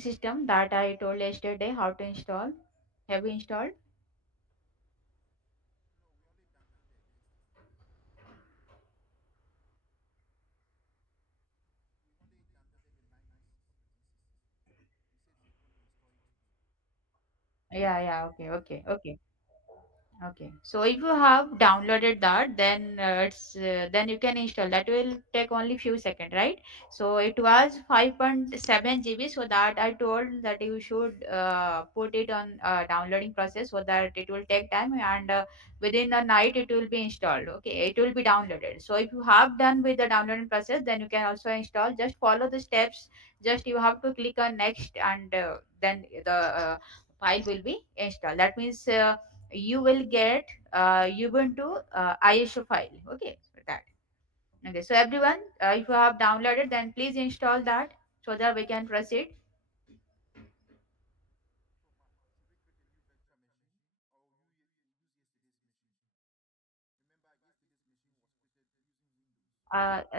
system that I told yesterday how to install. Have you installed? Yeah, yeah, okay, okay, okay. Okay, so if you have downloaded that, then then you can install. That will take only few seconds, right? So it was 5.7 GB, so that I told that you should put it on downloading process so that it will take time, and within the night it will be installed. Okay, it will be downloaded. So if you have done with the downloading process, then you can also install. Just follow the steps. Just you have to click on next, and then the file will be installed. That means. You will get Ubuntu ISO file. Okay, for that. Okay, so everyone, if you have downloaded, then please install that so that we can proceed.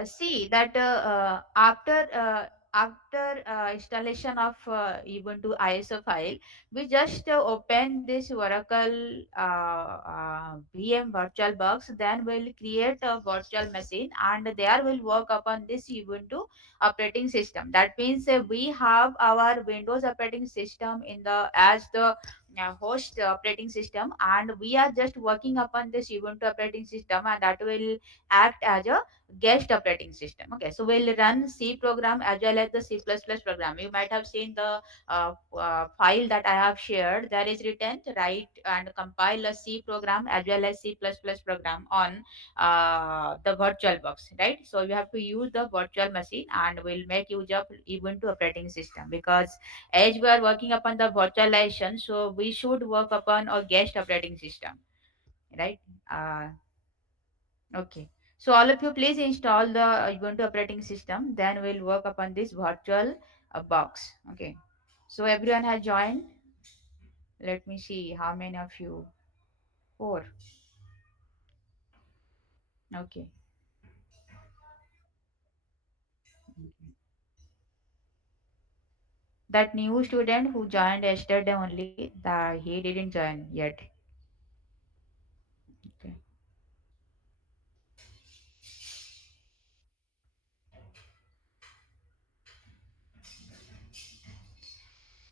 See that after installation of Ubuntu ISO file, we just open this Oracle VM VirtualBox. Then we'll create a virtual machine, and there will work upon this Ubuntu operating system. That means we have our Windows operating system in the as the host operating system, and we are just working upon this Ubuntu operating system, and that will act as a guest operating system. Okay, so we'll run C program as well as the C++ program. You might have seen the file that I have shared. There is written to write and compile a C program as well as C++ program on the virtual box, right? So you have to use the virtual machine, and we'll make use of Ubuntu operating system, because as we are working upon the virtualization, so we should work upon a guest operating system, right? uh, Okay. So all of you please install the Ubuntu operating system. Then we'll work upon this virtual box. Okay. So everyone has joined. Let me see how many of you. Four. Okay. That new student who joined yesterday only, he didn't join yet. Okay.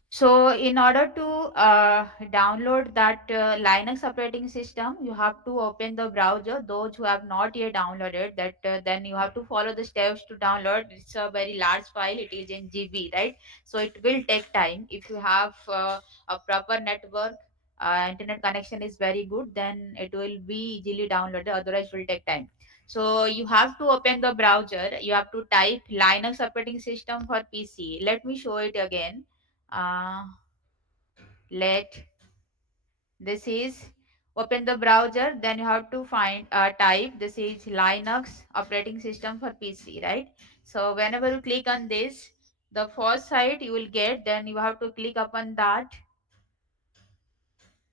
So, in order to download that Linux operating system, you have to open the browser. Those who have not yet downloaded that, then you have to follow the steps to download. It's a very large file. It is in GB, right? So it will take time. If you have a proper network, internet connection is very good, then it will be easily downloaded. Otherwise, it will take time. So you have to open the browser. You have to type Linux operating system for PC. Let me show it again. Uh, let this is open the browser, then you have to find type this is Linux operating system for PC, right? So whenever you click on this, the first site you will get, then you have to click upon that.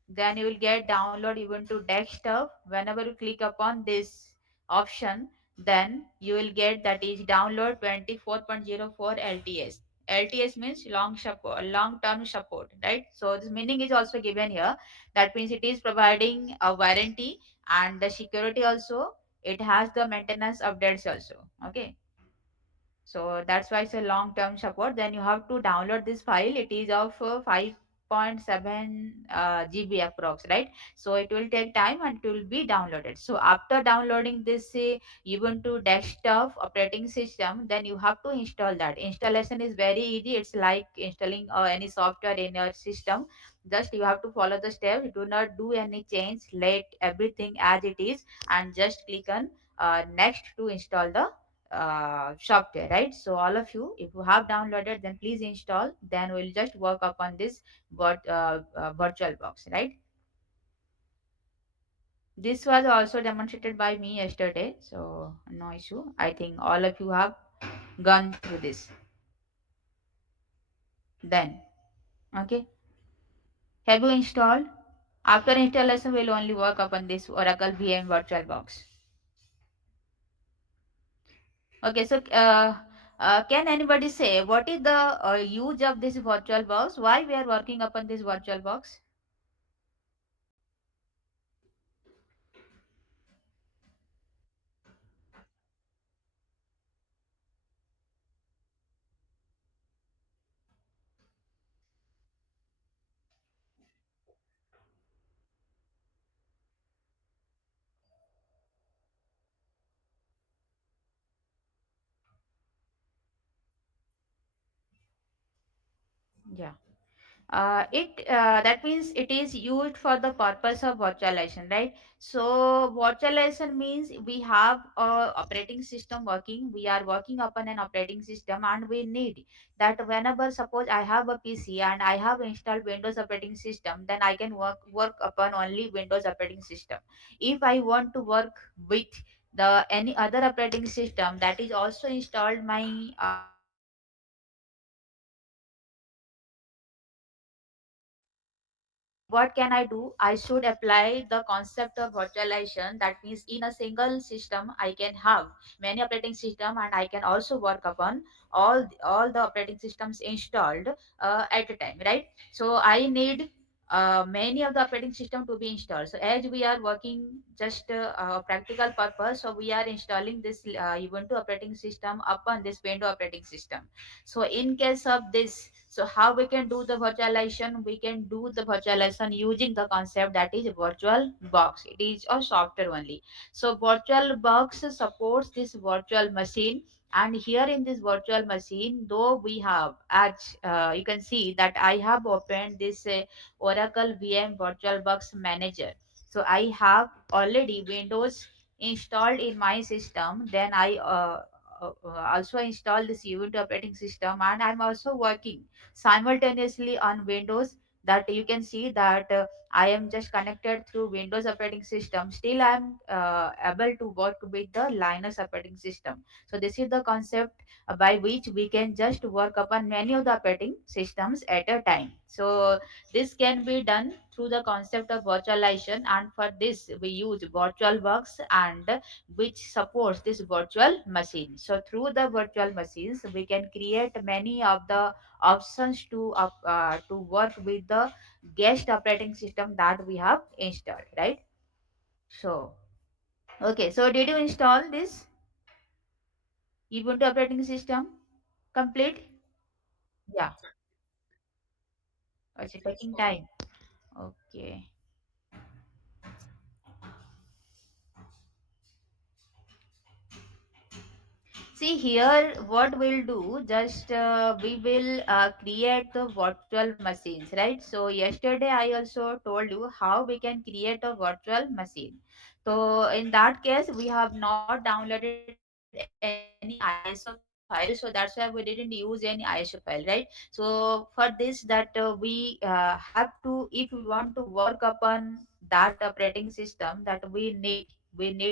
Then you will get download Ubuntu desktop. Whenever you click upon this option, then you will get that is download 24.04 LTS. LTS means long term support, right? So this meaning is also given here. That means it is providing a warranty and the security also. It has the maintenance updates also. Okay, so that's why it's a long term support. Then you have to download this file. It is of 5.7 GB approx, right? So it will take time and it will be downloaded. So after downloading this Ubuntu desktop operating system, then you have to install that. Installation is very easy. It's like installing any software in your system. Just you have to follow the steps. Do not do any change. Let everything as it is, and just click on next to install the software, right? So all of you, if you have downloaded, then please install. Then we'll just work upon this virtual box, right? This was also demonstrated by me yesterday, so no issue. I think all of you have gone through this. Then, okay, have you installed? After installation, we'll only work upon this Oracle VM virtual box. Okay, so Can anybody say what is the use of this virtual box? Why we are working upon this virtual box? Yeah. It that means it is used for the purpose of virtualization, right? So virtualization means we have a operating system working, we are working upon an operating system, and we need that whenever suppose I have a PC and I have installed Windows operating system, then I can work upon only Windows operating system. If I want to work with the any other operating system that is also installed my what can I do? I should apply the concept of virtualization. That means in a single system, I can have many operating system, and I can also work upon all the operating systems installed at a time, right? So I need many of the operating system to be installed. So as we are working just practical purpose, so we are installing this Ubuntu operating system upon this Windows operating system. So in case of this, so how we can do the virtualization? We can do the virtualization using the concept that is virtual box. It is a software only. So virtual box supports this virtual machine. And here in this virtual machine, though we have, as you can see that I have opened this Oracle VM VirtualBox Manager. So I have already Windows installed in my system. Then I also install this Ubuntu operating system, and I'm also working simultaneously on Windows. That you can see that I am just connected through Windows operating system. Still, I'm able to work with the Linux operating system. So this is the concept by which we can just work upon many of the operating systems at a time. So this can be done through the concept of virtualization, and for this we use VirtualBox, and which supports this virtual machine. So through the virtual machines, we can create many of the options to work with the guest operating system that we have installed, right? So okay, so did you install this Ubuntu operating system complete? Yeah, it's taking time. Okay. See here, what we'll do, just we will create the virtual machines, right? So yesterday I also told you how we can create a virtual machine. So in that case, we have not downloaded any ISO file, so that's why we didn't use any ISO file, right? So for this, that we have to, if we want to work upon that operating system, that we need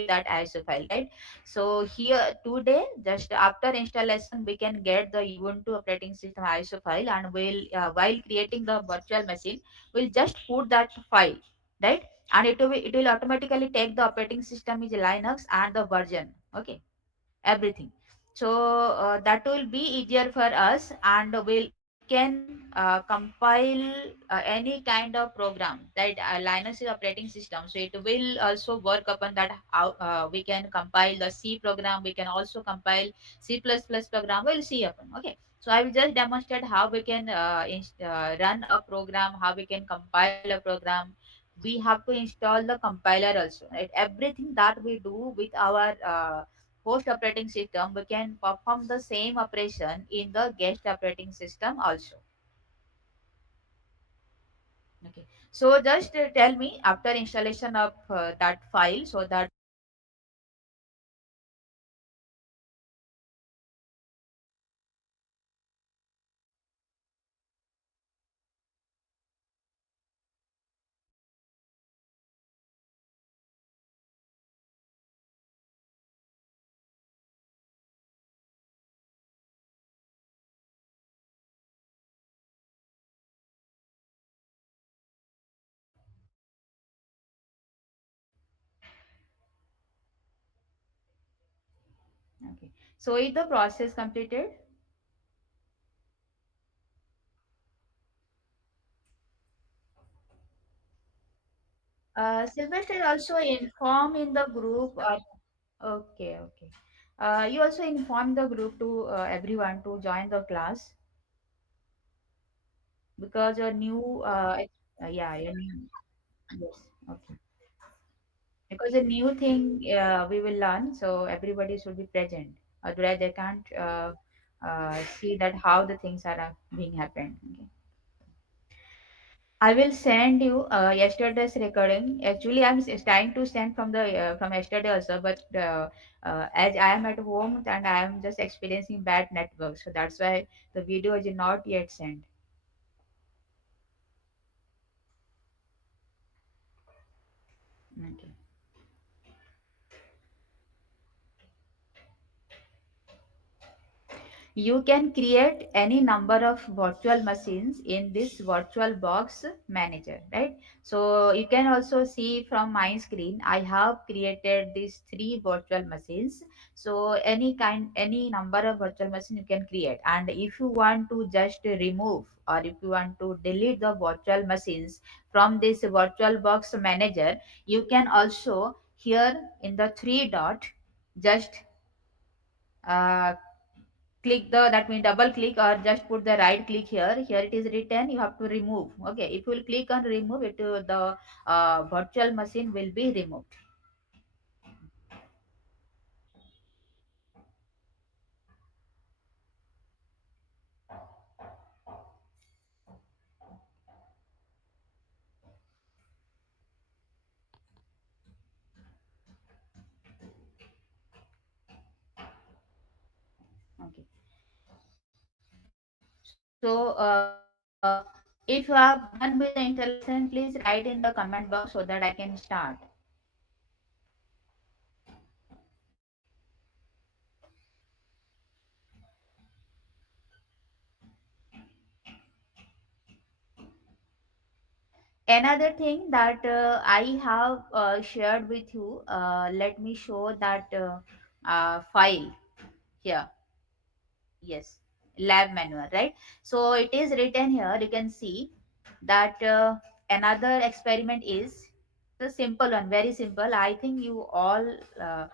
that ISO file, right? So here today, just after installation, we can get the Ubuntu operating system ISO file, and we'll while creating the virtual machine, we'll just put that file, right? And it will automatically take the operating system is Linux and the version. Okay, everything. So that will be easier for us, and we can compile any kind of program, right? Linux is operating system, so it will also work upon that. How we can compile the C program, we can also compile C++ program, we'll see upon. Okay, so I will just demonstrate how we can run a program, how we can compile a program. We have to install the compiler also, right? Everything that we do with our host operating system, we can perform the same operation in the guest operating system also. Okay. So just tell me after installation of that file, so that Okay. So is the process completed? Sylvester also inform in the group. Okay, okay. You also inform the group to everyone to join the class because you're new. Yeah, you're new. Yes. Okay. Because a new thing we will learn, so everybody should be present. Otherwise, they can't see that how the things are being happened. Okay. I will send you yesterday's recording. Actually, I'm trying to send from the from yesterday also, but as I am at home and I am just experiencing bad network, so that's why the video is not yet sent. Okay. You can create any number of virtual machines in this virtual box manager, right? So you can also see from my screen, I have created these three virtual machines. So any number of virtual machine you can create. And if you want to just remove or if you want to delete the virtual machines from this virtual box manager, you can also here in the three dot just uh, click the, that means double click or just put the right click here it is written you have to remove. Okay, if you will click on remove it, the virtual machine will be removed. Okay, so if you have done with the installation, please write in the comment box so that I can start. Another thing that I have shared with you, let me show that file here. Yes, lab manual, right? So it is written here. You can see that another experiment is the simple one, very simple. I think you all uh,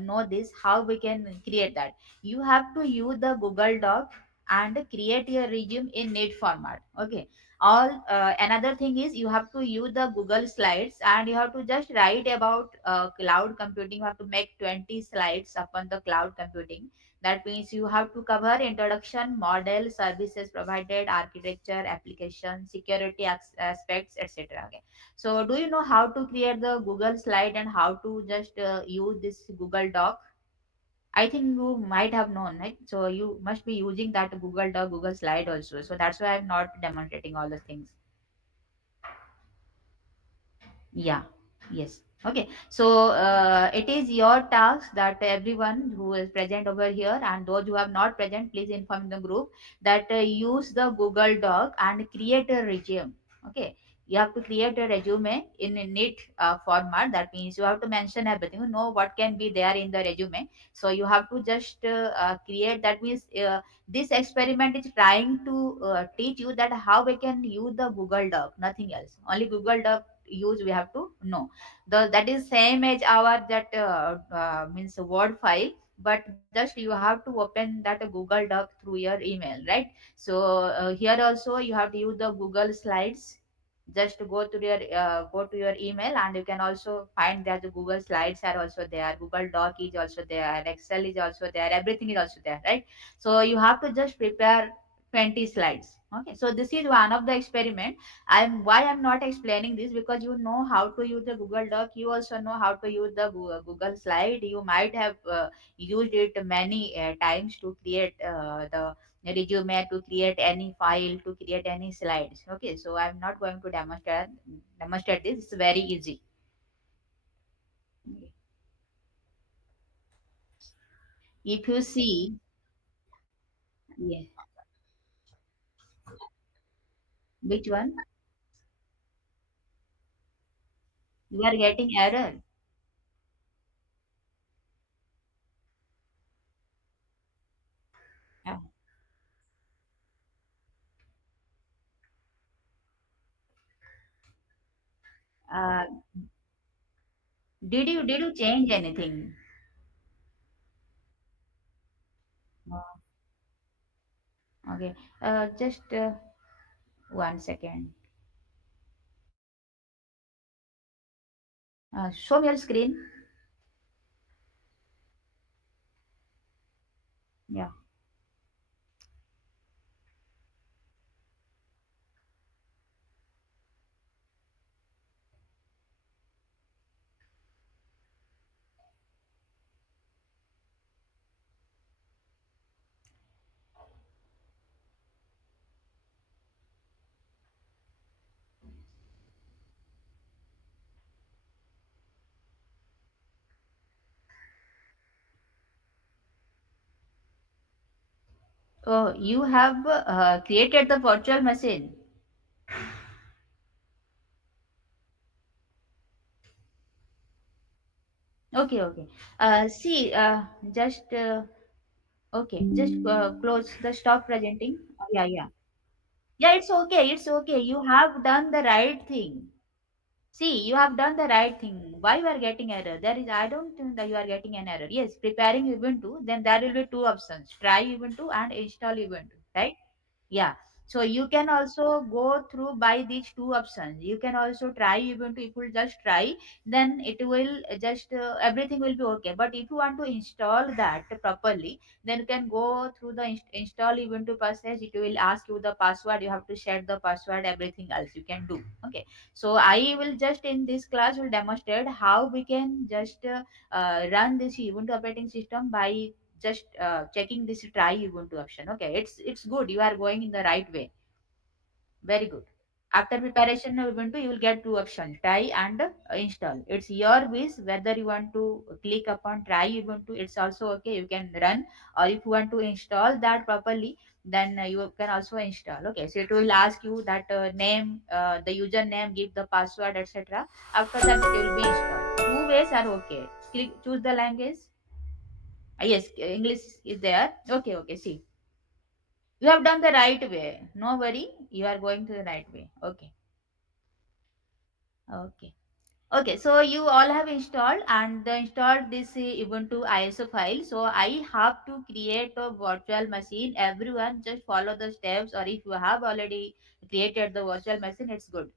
know this, how we can create that. You have to use the Google Doc and create your resume in neat format. Okay. All another thing is you have to use the Google Slides and you have to just write about cloud computing. You have to make 20 slides upon the cloud computing. That means you have to cover introduction, model, services provided, architecture, application, security aspects, etc. Okay. So do you know how to create the Google slide and how to just use this Google Doc? I think you might have known, right? So you must be using that Google Doc, Google slide also. So that's why I'm not demonstrating all the things. Yeah, yes. Okay, so it is your task that everyone who is present over here and those who have not present, please inform the group that use the Google Doc and create a resume. Okay, you have to create a resume in a neat format. That means you have to mention everything. You know what can be there in the resume. So you have to just create. That means this experiment is trying to teach you that how we can use the Google Doc, nothing else. Only Google Doc use we have to know. The that is same as our that means word file, but just you have to open that Google Doc through your email, right? So here also you have to use the Google Slides. Just go to your email and you can also find that the Google Slides are also there, Google Doc is also there, Excel is also there, everything is also there, right? So you have to just prepare 20 slides. Okay, so this is one of the experiment. I'm not explaining this because you know how to use the Google Doc. You also know how to use the Google Slide. You might have used it many times to create the resume, to create any file, to create any slides. Okay, so I'm not going to demonstrate this. It's very easy. Okay. If you see, yeah, which one you are getting error. Uh, did you change anything? No. Okay. Just 1 second. Show me your screen. Yeah. Oh, you have created the virtual machine. Okay, okay. See, just okay, just close the stop presenting. Yeah, yeah. Yeah, it's okay. It's okay. You have done the right thing. See, you have done the right thing. Why you are getting error? There is, I don't think that you are getting an error. Yes, preparing Ubuntu, then there will be two options: try Ubuntu and install Ubuntu, right? Yeah. So you can also go through by these two options. You can also try Ubuntu. If you just try, then it will just everything will be okay. But if you want to install that properly, then you can go through the install Ubuntu process. It will ask you the password. You have to set the password. Everything else you can do. Okay. So I will just in this class will demonstrate how we can just run this Ubuntu operating system by just checking this try Ubuntu option. Okay, it's good. You are going in the right way. Very good. After preparation of Ubuntu, you will get two options: try and install. It's your wish whether you want to click upon try Ubuntu. It's also okay. You can run, or if you want to install that properly, then you can also install. Okay, so it will ask you that name, the username, give the password, etc. After that, it will be installed. Two ways are okay. Click, choose the language. Yes, English is there. Okay, okay. See, you have done the right way. No worry, you are going to the right way. Okay, okay. Okay, so you all have installed and installed this Ubuntu ISO file. So I have to create a virtual machine. Everyone just follow the steps, or if you have already created the virtual machine, it's good.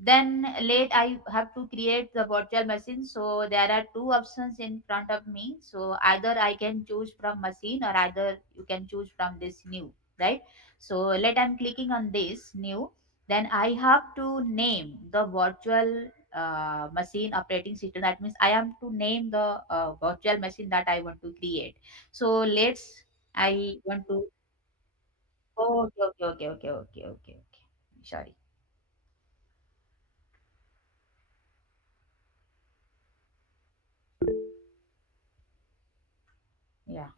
Then late I have to create the virtual machine. So there are two options in front of me. So either I can choose from machine, or either you can choose from this new, right? So let I'm clicking on this new. Then I have to name the virtual machine operating system. That means I am to name the virtual machine that I want to create. So let's, I want to, oh, okay, okay, okay, okay, okay, okay, okay. Sorry. Yeah.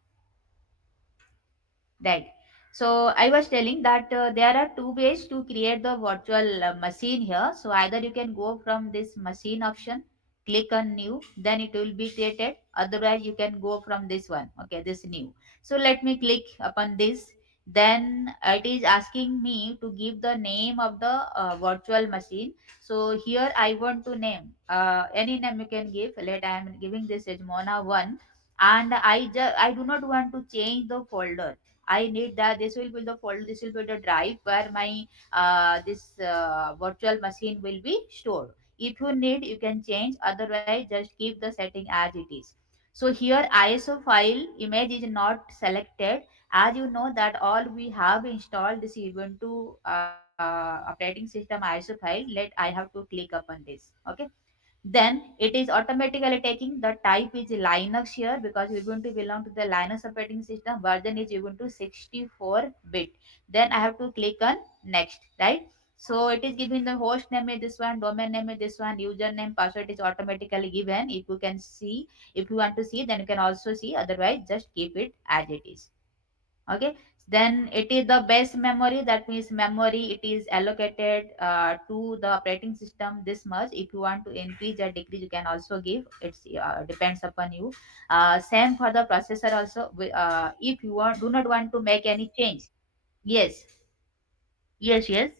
Right. So I was telling that there are two ways to create the virtual machine here. So either you can go from this machine option, click on new, then it will be created. Otherwise, you can go from this one. Okay, this new. So let me click upon this. Then it is asking me to give the name of the virtual machine. So here I want to name any name you can give. Let I am giving this as Mona 1, and I do not want to change the folder. I need that this will be the folder, this will be the drive where my this virtual machine will be stored. If you need, you can change. Otherwise, just keep the setting as it is. So here ISO file image is not selected. As you know that all we have installed this Ubuntu operating system ISO file. Let I have to click upon this. Okay, then it is automatically taking the type is Linux here, because Ubuntu belong to the Linux operating system. Version is Ubuntu 64-bit. Then I have to click on next, right? So it is giving the host name is this one, domain name is this one, username, password is automatically given. If you can see, if you want to see, then you can also see. Otherwise, just keep it as it is. Okay, then it is the base memory. That means memory it is allocated to the operating system this much. If you want to increase or decrease, you can also give. It's depends upon you. Same for the processor also. If you want, do not want to make any change. Yes, yes, yes.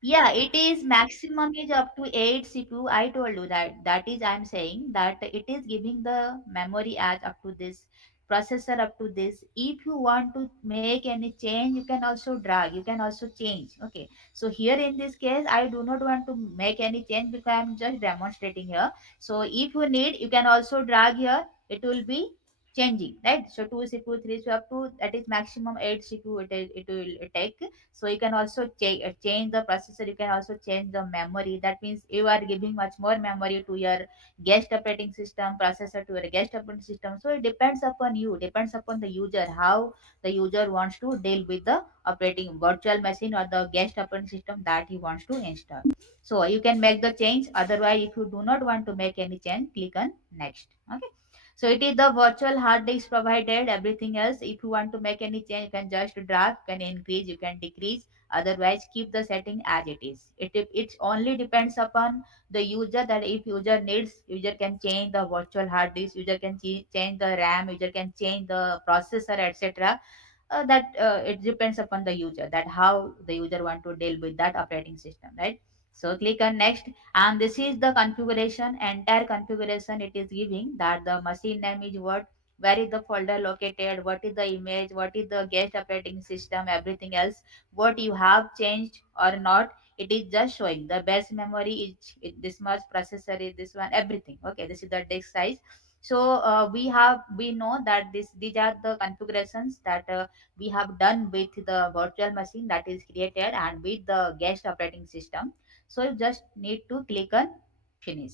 Yeah, it is maximum is up to 8 CPU. I told you that. That is, I'm saying that it is giving the memory as up to this, processor up to this. If you want to make any change, you can also drag. You can also change. Okay. So here in this case, I do not want to make any change because I'm just demonstrating here. So if you need, you can also drag here. It will be changing, right? So 2 CPU, 3 CPU up to that is maximum 8 CPU it will take. So you can also change the processor, you can also change the memory. That means you are giving much more memory to your guest operating system, processor to your guest operating system. So it depends upon you, depends upon the user, how the user wants to deal with the operating virtual machine or the guest operating system that he wants to install. So you can make the change. Otherwise, if you do not want to make any change, click on next. Okay. So it is the virtual hard disk provided. Everything else, if you want to make any change, you can just drag, you can increase, you can decrease. Otherwise, keep the setting as it is. It only depends upon the user, that if user needs, user can change the virtual hard disk, user can change the RAM, user can change the processor, etc. That it depends upon the user, that how the user want to deal with that operating system, right? So click on next, and this is the configuration, entire configuration it is giving, that the machine name is what, where is the folder located, what is the image, what is the guest operating system, everything else, what you have changed or not. It is just showing the base memory is this much, processor is this one, everything. Okay, this is the disk size. So we know that these are the configurations that we have done with the virtual machine that is created and with the guest operating system. So you just need to click on finish.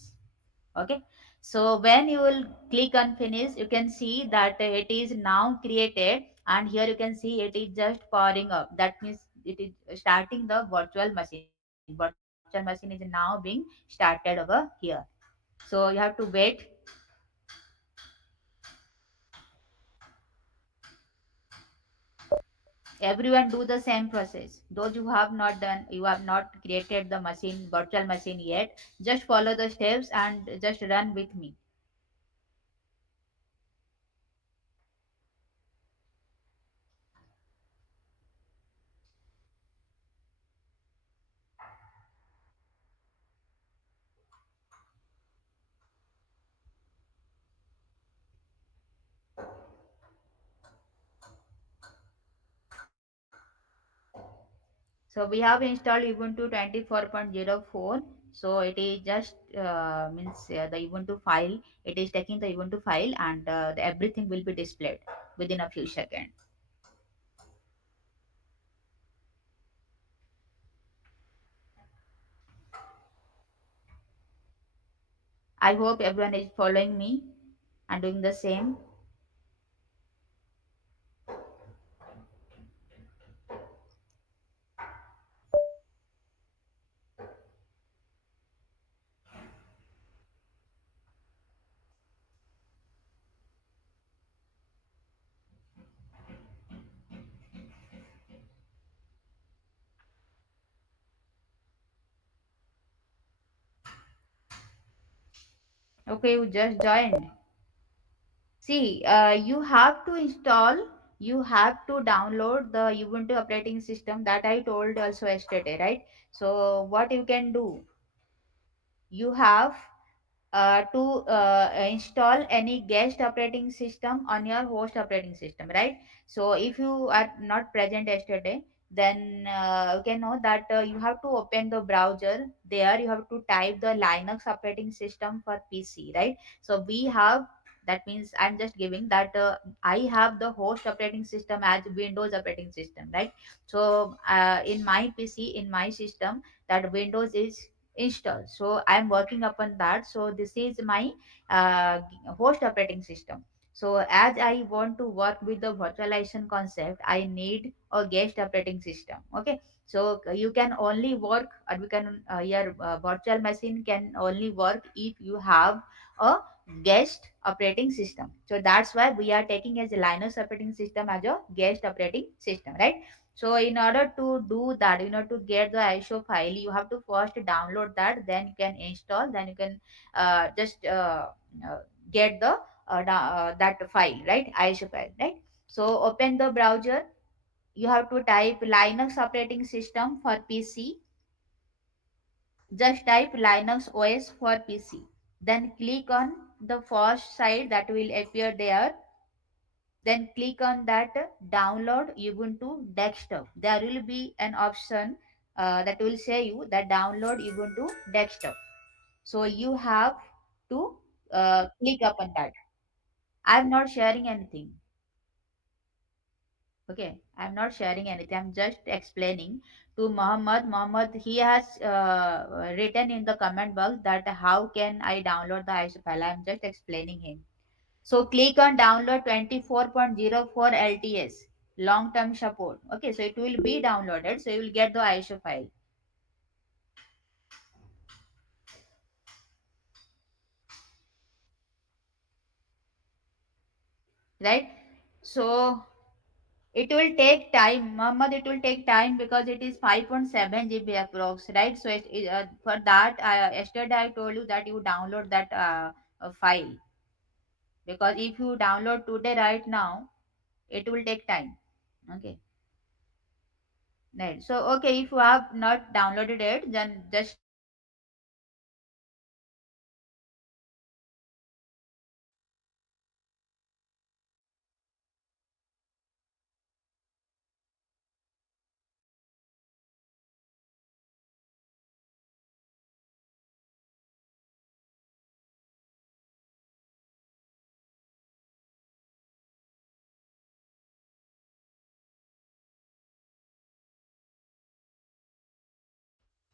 Okay. So when you will click on finish, you can see that it is now created, and here you can see it is just powering up. That means it is starting the virtual machine. Virtual machine is now being started over here. So you have to wait. Everyone do the same process. Those who have not done, you have not created the machine, virtual machine yet, just follow the steps and just run with me. So we have installed Ubuntu 24.04. So it is just means the Ubuntu file. It is taking the Ubuntu file, and everything will be displayed within a few seconds. I hope everyone is following me and doing the same. Okay, you just joined. See, you have to download the Ubuntu operating system that I told also yesterday, right? So what you can do, you have to install any guest operating system on your host operating system, right? So if you are not present yesterday, then you can know that you have to open the browser. There you have to type the Linux operating system for PC, right? So we have, that means I'm just giving that I have the host operating system as Windows operating system, right? So in my PC, in my system, that Windows is installed, so I'm working upon that. So this is my uh, host operating system. So as I want to work with the virtualization concept, I need a guest operating system. Okay. So you can only work, or we can your virtual machine can only work if you have a guest operating system. So that's why we are taking as a Linux operating system as a guest operating system, right? So in order to do that, in order to get the ISO file, you have to first download that, then you can install, then you can just uh, get the that file, right? ISO file, right? So open the browser. You have to type Linux operating system for PC. Just type Linux OS for PC. Then click on the first site that will appear there. Then click on that download Ubuntu desktop. There will be an option that will say you that download Ubuntu desktop. So you have to click upon that. I'm not sharing anything. Okay, I'm not sharing anything. I'm just explaining to Muhammad. Muhammad, he has written in the comment box that how can I download the ISO file. I'm just explaining him. So click on download 24.04 LTS long term support. Okay, so it will be downloaded. So you will get the ISO file, right? So it will take time, Muhammad. It will take time because it is 5.7 GB approx, right? So for that, yesterday I told you that you download that file, because if you download today right now, it will take time. Okay, right. So okay, if you have not downloaded it, then just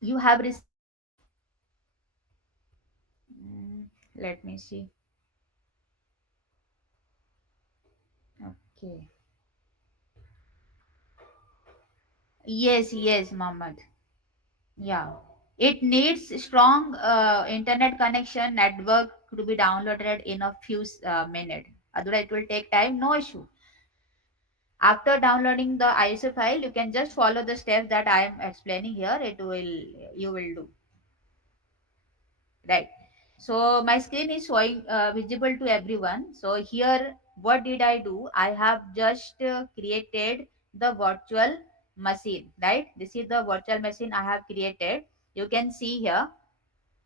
you have received. Let me see. Okay. Yes, yes, Muhammad. Yeah, it needs strong internet connection network to be downloaded in a few minutes. Otherwise, it will take time. No issue. After downloading the ISO file, you can just follow the steps that I am explaining here. It will you will do, right? So my screen is showing visible to everyone. So here, what did I do? I have just created the virtual machine, right? This is the virtual machine I have created. You can see here.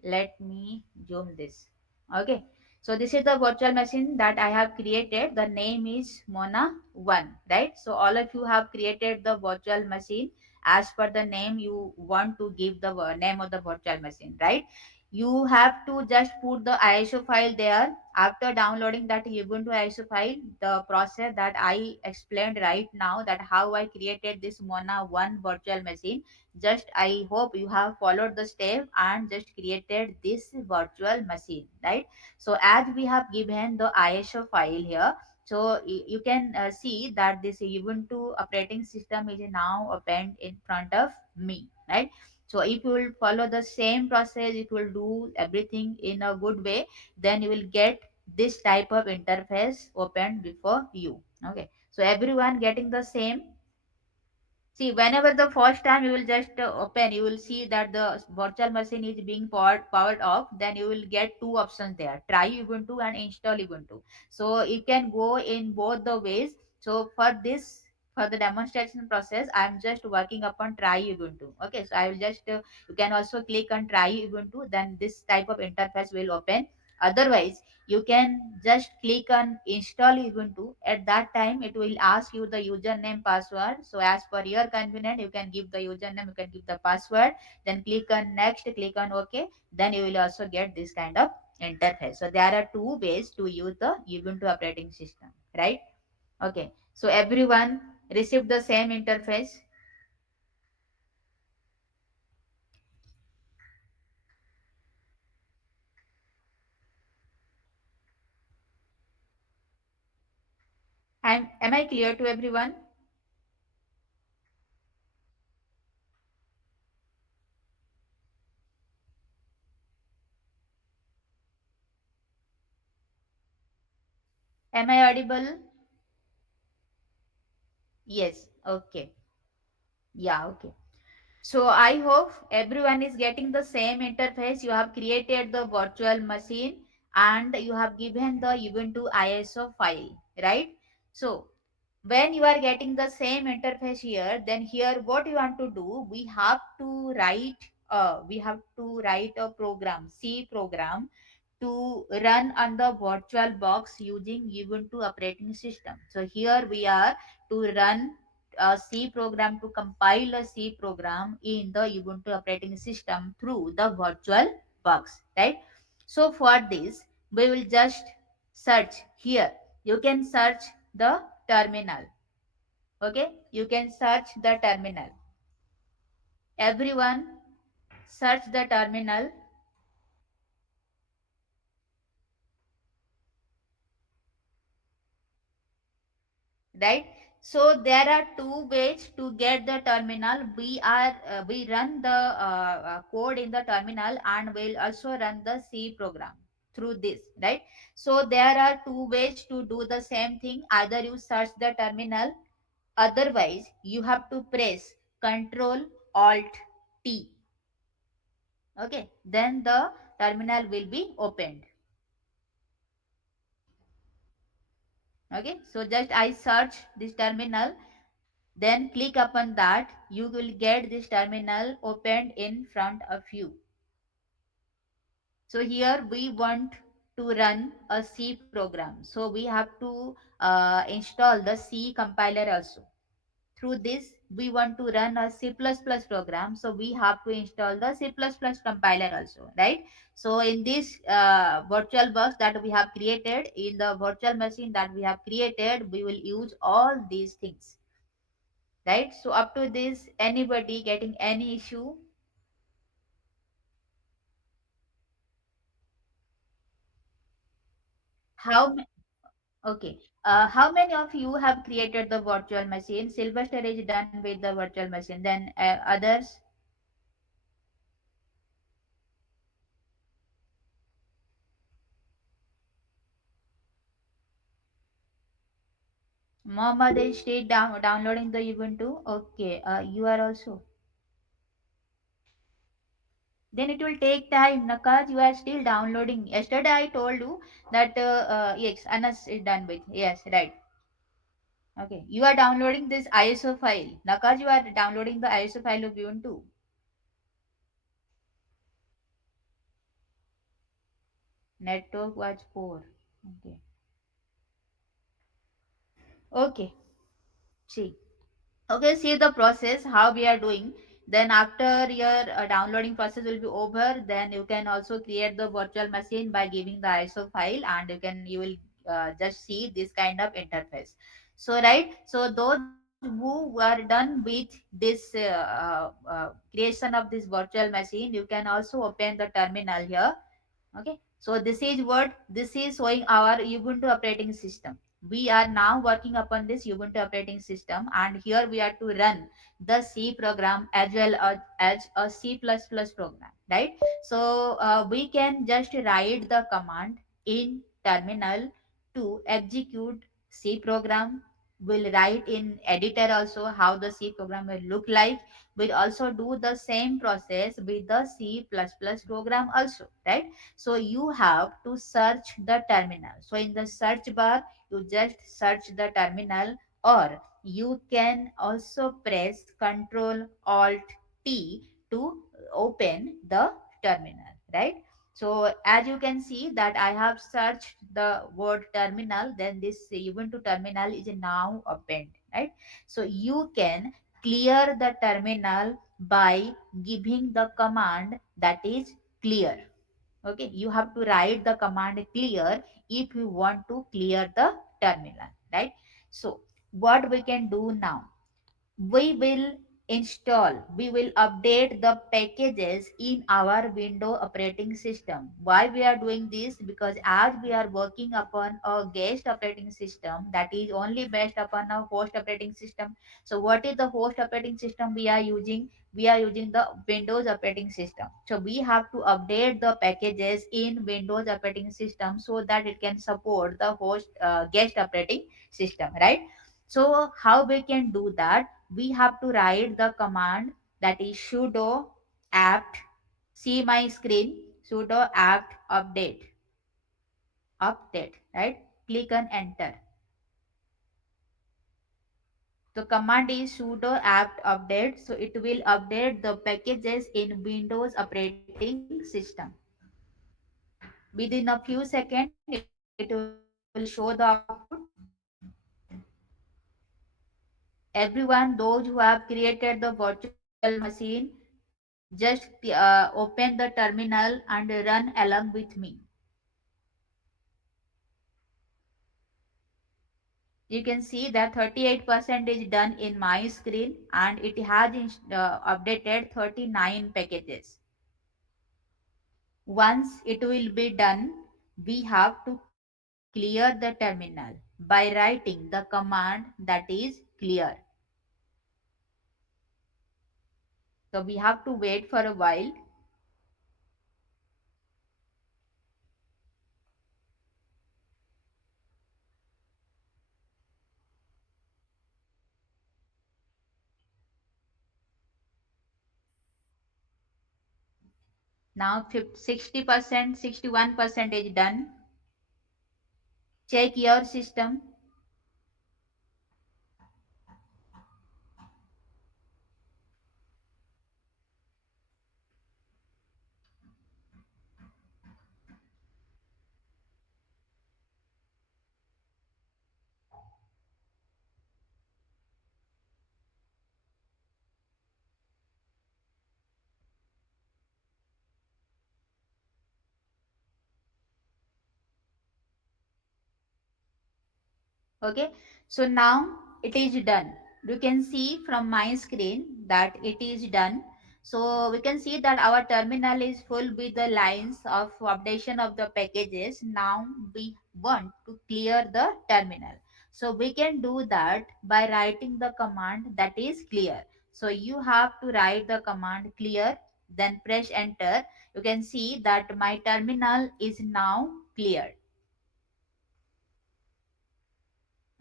Let me zoom this. Okay, so this is the virtual machine that I have created. The name is Mona 1, right? So all of you have created the virtual machine as per the name you want to give the name of the virtual machine, right? You have to just put the ISO file there. After downloading that Ubuntu ISO file, the process that I explained right now, that how I created this Mona 1 virtual machine, just I hope you have followed the step and just created this virtual machine, right? So as we have given the ISO file here, so you can see that this Ubuntu operating system is now opened in front of me, right? So if you will follow the same process, if you will do everything in a good way, then you will get this type of interface opened before you. Okay, so everyone getting the same. See, whenever the first time you will just open, you will see that the virtual machine is being powered off. Then you will get two options there: try Ubuntu and install Ubuntu. So you can go in both the ways. So for this, for the demonstration process, I am just working upon try Ubuntu. Okay, so I will just you can also click on try Ubuntu. Then this type of interface will open. Otherwise, you can just click on install Ubuntu. At that time, it will ask you the username password. So as per your convenience, you can give the username, you can give the password, then click on next, click on OK. Then you will also get this kind of interface. So there are two ways to use the Ubuntu operating system, right? Okay. So everyone received the same interface. Am I clear to everyone? Am I audible? Yes. Okay. Yeah. Okay. So I hope everyone is getting the same interface. You have created the virtual machine and you have given the Ubuntu ISO file, right? So when you are getting the same interface here, then here what you want to do, we have to write we have to write a program, C program, to run on the virtual box using Ubuntu operating system. So here we are to run a C program, to compile a C program in the Ubuntu operating system through the virtual box, right? So for this, we will just search here. You can search the terminal. Okay, you can search the terminal. Everyone, search the terminal, right? So there are two ways to get the terminal. We run the code in the terminal, and we'll also run the C program through this, right? So there are two ways to do the same thing. Either you search the terminal, otherwise you have to press Control Alt T. Okay, then the terminal will be opened. Okay, so just I search this terminal, then click upon that, you will get this terminal opened in front of you. So here we want to run a C program, so we have to install the C compiler also. Through this we want to run a C++ program, so we have to install the C++ compiler also, right? So in this virtual box that we have created, in the virtual machine that we have created, we will use all these things, right? So up to this, anybody getting any issue? how ma- okay, how many of you have created the virtual machine? Sylvester is done with the virtual machine, then others? Mohammed is still downloading the Ubuntu. Okay, you are also. Then it will take time, Nakaj. You are still downloading. Yesterday I told you that yes, Anas is done with. Yes, right. Okay, you are downloading this ISO file. Nakaj, you are downloading the ISO file of Ubuntu. Network was poor. Okay. Okay. See. Okay, see the process how we are doing. Then after your downloading process will be over, then you can also create the virtual machine by giving the ISO file, and you will just see this kind of interface. So right, so those who were done with this creation of this virtual machine, you can also open the terminal here. Okay, so this is what this is showing our Ubuntu operating system. We are now working upon this Ubuntu operating system, and here we are to run the C program as well as a C++ program, right? So we can just write the command in terminal to execute C program. We'll write in editor also how the C program will look like. We'll also do the same process with the C++ program also, right? So you have to search the terminal. So in the search bar, you just search the terminal, or you can also press Control Alt T to open the terminal, right? So as you can see that I have searched the word terminal, then this Ubuntu terminal is now opened, right? So you can clear the terminal by giving the command that is clear. Okay, you have to write the command clear if you want to clear the terminal, right? So what we can do now, we will we will update the packages in our window operating system. Why we are doing this? Because as we are working upon a guest operating system that is only based upon a host operating system. So what is the host operating system we are using? We are using the Windows operating system. So we have to update the packages in Windows operating system so that it can support the host guest operating system, right? So how we can do that? We have to write the command that is sudo apt, see my screen, sudo apt update, right? Click on enter. The command is sudo apt update. So it will update the packages in Windows operating system. Within a few seconds, it will show the output. Everyone, those who have created the virtual machine, just open the terminal and run along with me. You can see that 38% is done in my screen and it has updated 39 packages. Once it will be done, we have to clear the terminal by writing the command that is clear. So we have to wait for a while. Now 60%, 61% is done. Check your system. Okay, so now it is done. You can see from my screen that it is done. So we can see that our terminal is full with the lines of updation of the packages. Now we want to clear the terminal. So we can do that by writing the command that is clear. So you have to write the command clear, then press enter. You can see that my terminal is now cleared.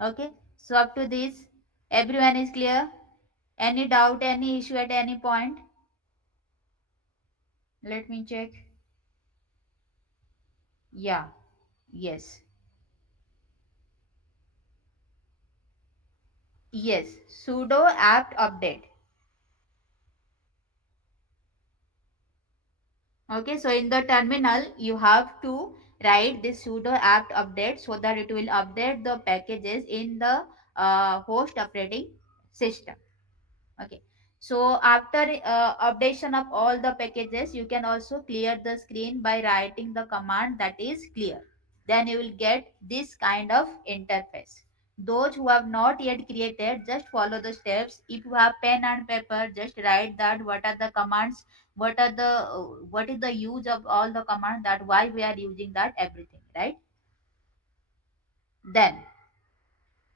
Okay, so up to this, everyone is clear? Any doubt, any issue at any point? Let me check. Yeah, yes, yes, sudo apt update. Okay, so in the terminal, you have to write this sudo apt update so that it will update the packages in the host operating system. Okay, so after updation of all the packages, you can also clear the screen by writing the command that is clear. Then you will get this kind of interface. Those who have not yet created, just follow the steps. If you have pen and paper, just write that what are the commands, what is the use of all the commands, that why we are using that, everything, right? Then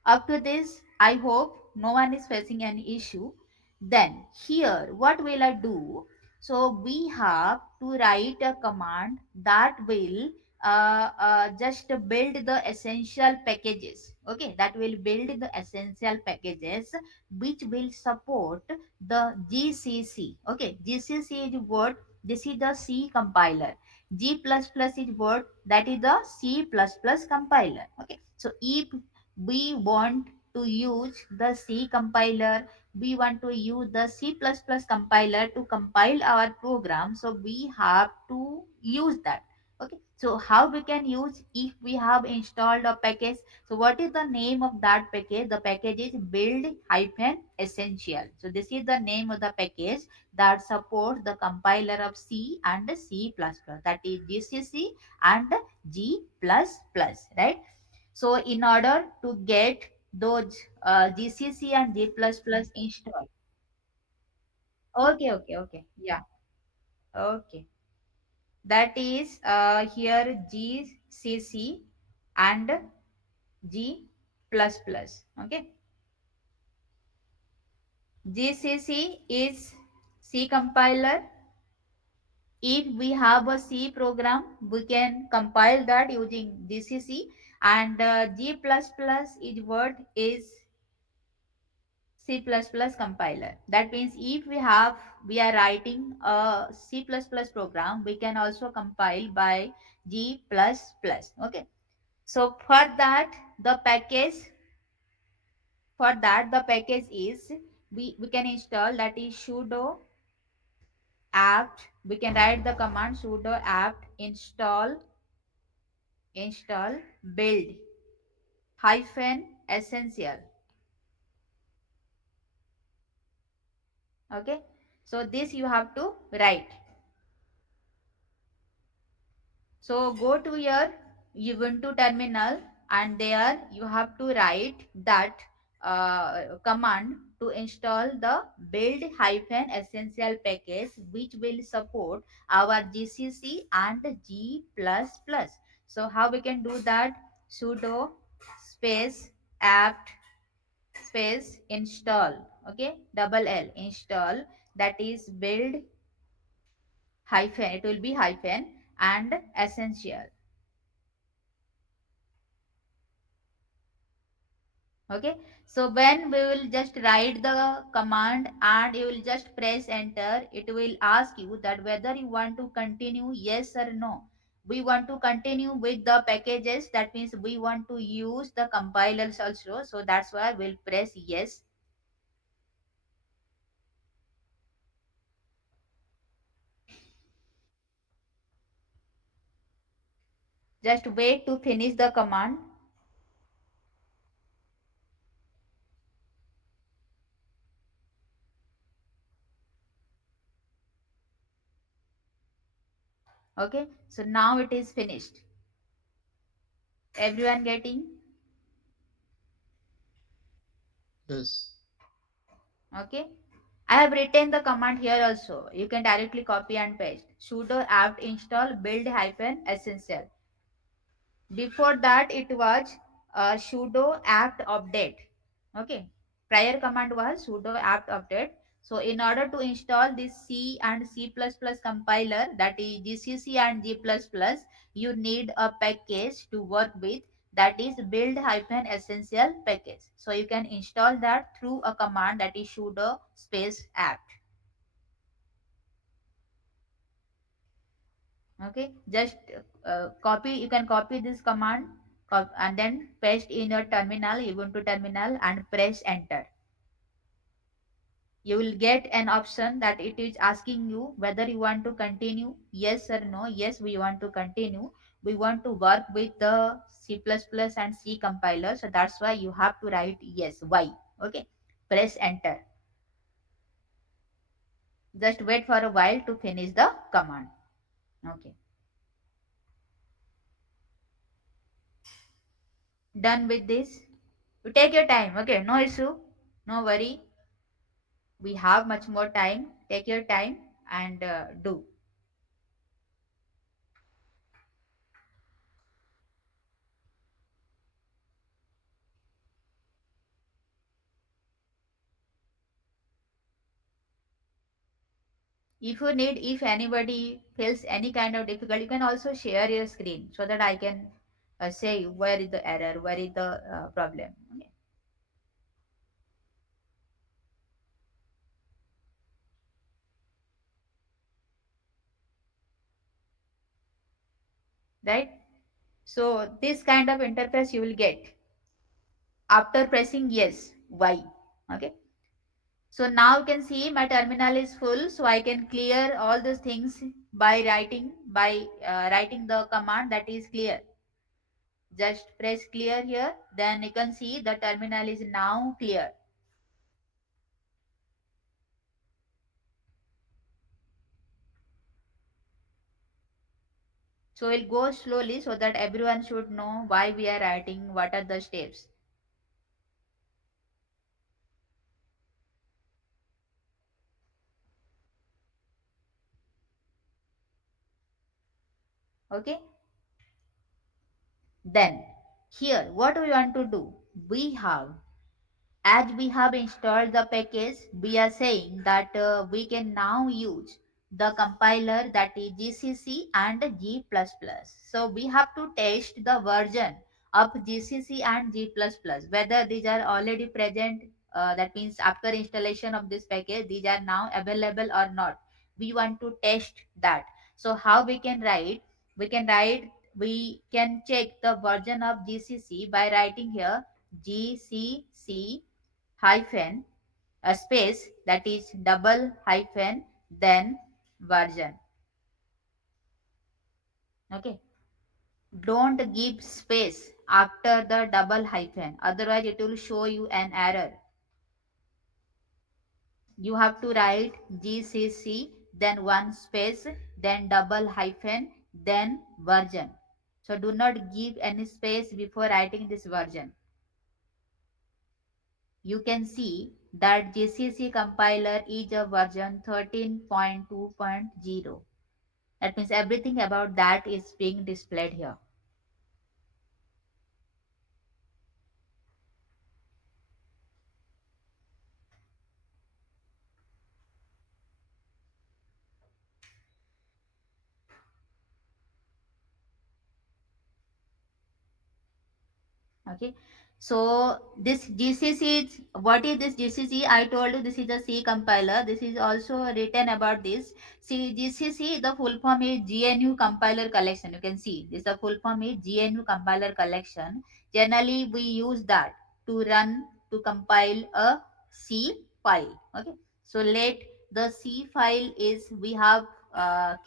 up to this, I hope no one is facing any issue. Then here, what will I do? So we have to write a command that will just build the essential packages. Okay, that will build the essential packages which will support the GCC. Okay, GCC is what? This is the C compiler. G++ is what? That is the C++ compiler. Okay, so if we want to use the C compiler, we want to use the C++ compiler to compile our program, so we have to use that. Okay, so how we can use? If we have installed a package, so what is the name of that package? The package is build hyphen essential. So this is the name of the package that supports the compiler of C and C++, that is GCC and G++, right? So in order to get those GCC and G++ installed. Okay, okay, okay. Yeah. Okay. That is here GCC and G++. Okay. GCC is C compiler. If we have a C program, we can compile that using GCC, and G++ is what is C++ compiler. That means if we are writing a C++ program, we can also compile by G++. Okay. So for that, the package For that, the package is, we can install, that is sudo apt. We can write the command sudo apt install build hyphen essential. Okay, so this you have to write. So go to your Ubuntu terminal, and there you have to write that command to install the build hyphen essential package, which will support our GCC and G++. So how we can do that? Sudo space apt space install, okay, double L install, that is build hyphen, it will be hyphen and essential. Okay, so when we will just write the command and you will just press enter, it will ask you that whether you want to continue, yes or no. We want to continue with the packages, that means we want to use the compilers also, so that's why we'll press yes. Just wait to finish the command. Okay, so now it is finished. Everyone getting? Yes. Okay, I have written the command here also. You can directly copy and paste. Sudo apt install build hyphen essential. Before that, it was sudo apt update. Okay. Prior command was sudo apt update. So in order to install this C and C++ compiler, that is GCC and G++, you need a package to work with, that is build hyphen essential package. So you can install that through a command, that is sudo space apt. Okay, just copy, you can copy this command, and then paste in your terminal, Ubuntu terminal, and press enter. You will get an option that it is asking you whether you want to continue, yes or no. Yes, we want to continue. We want to work with the C++ and C compiler, so that's why you have to write yes. Why? Okay, press enter. Just wait for a while to finish the command. Okay, done with this. You take your time. Okay, no issue, no worry. We have much more time. Take your time and do. If you need, if anybody feels any kind of difficult, you can also share your screen so that I can say where is the error, where is the problem. Okay. Right. So this kind of interface you will get after pressing yes. Why? Okay. So now you can see my terminal is full, so I can clear all those things by writing the command, that is clear. Just press clear here, then you can see the terminal is now clear. So we'll go slowly so that everyone should know why we are writing, what are the steps. Okay, then here what we want to do, we have, as we have installed the package, we are saying that we can now use the compiler, that is GCC and G++. So we have to test the version of GCC and G++, whether these are already present, that means after installation of this package, these are now available or not. We want to test that. So how we can write? We can write, we can check the version of GCC by writing here GCC hyphen a space, that is double hyphen, then version. Okay, don't give space after the double hyphen, otherwise it will show you an error. You have to write GCC, then one space, then double hyphen, then version. So do not give any space before writing this version. You can see that GCC compiler is a version 13.2.0. That means everything about that is being displayed here. Okay, so this GCC is, what is this GCC? I told you this is a C compiler. This is also written about this. See, GCC, the full form is GNU compiler collection. You can see this, the full form is GNU compiler collection. Generally we use that to run, to compile a C file. Okay, so let the C file is, we have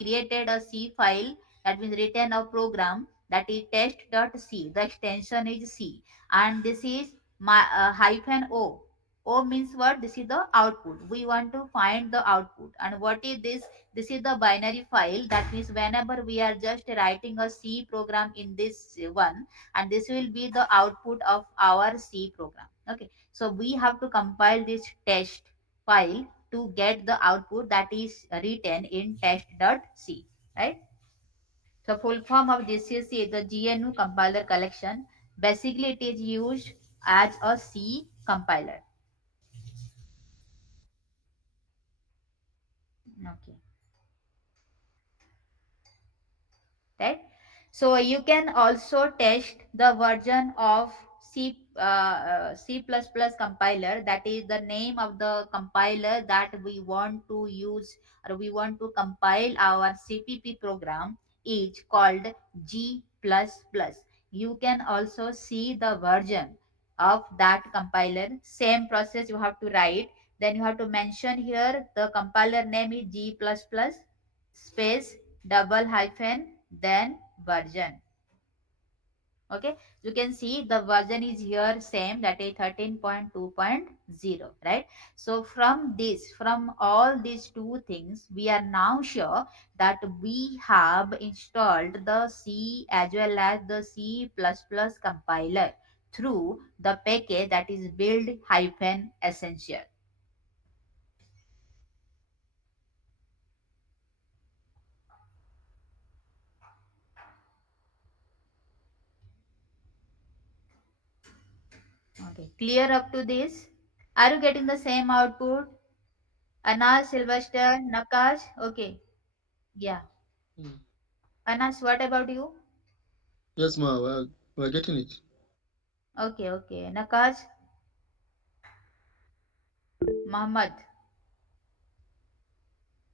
created a C file, that means written a program, that is test.c. The extension is C, and this is my hyphen o. O means what? This is the output. We want to find the output. And what is this? This is the binary file. That means whenever we are just writing a C program in this one, and this will be the output of our C program. Okay, so we have to compile this test file to get the output that is written in test.c, right? So full form of GCC is the GNU compiler collection. Basically, it is used as a C compiler. Okay, right? So you can also test the version of C++ compiler. That is the name of the compiler that we want to use, or we want to compile our CPP program, is called G++. You can also see the version of that compiler. Same process you have to write. Then you have to mention here the compiler name is G++, space, double hyphen, then version. Okay, you can see the version is here same, that is 13.2.0, right? So from this, from all these two things, we are now sure that we have installed the C as well as the C++ compiler through the package that is build hyphen essential. Okay, clear up to this? Are you getting the same output? Anas, Sylvester, Nakash. Okay. Yeah. Mm. Anas, what about you? Yes, ma, we're getting it. Okay, okay. Nakash, Muhammad.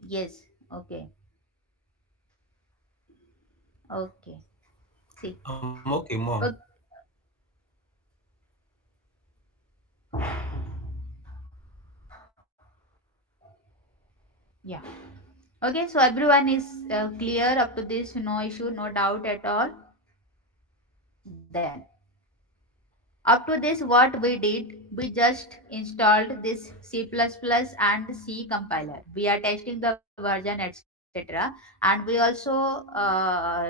Yes. Okay. Okay. See. I'm okay, mom. Okay. Yeah. Okay. So everyone is clear up to this. No issue, no doubt at all. Then, up to this, what we did, we just installed this C++ and C compiler. We are testing the version, etc. And we also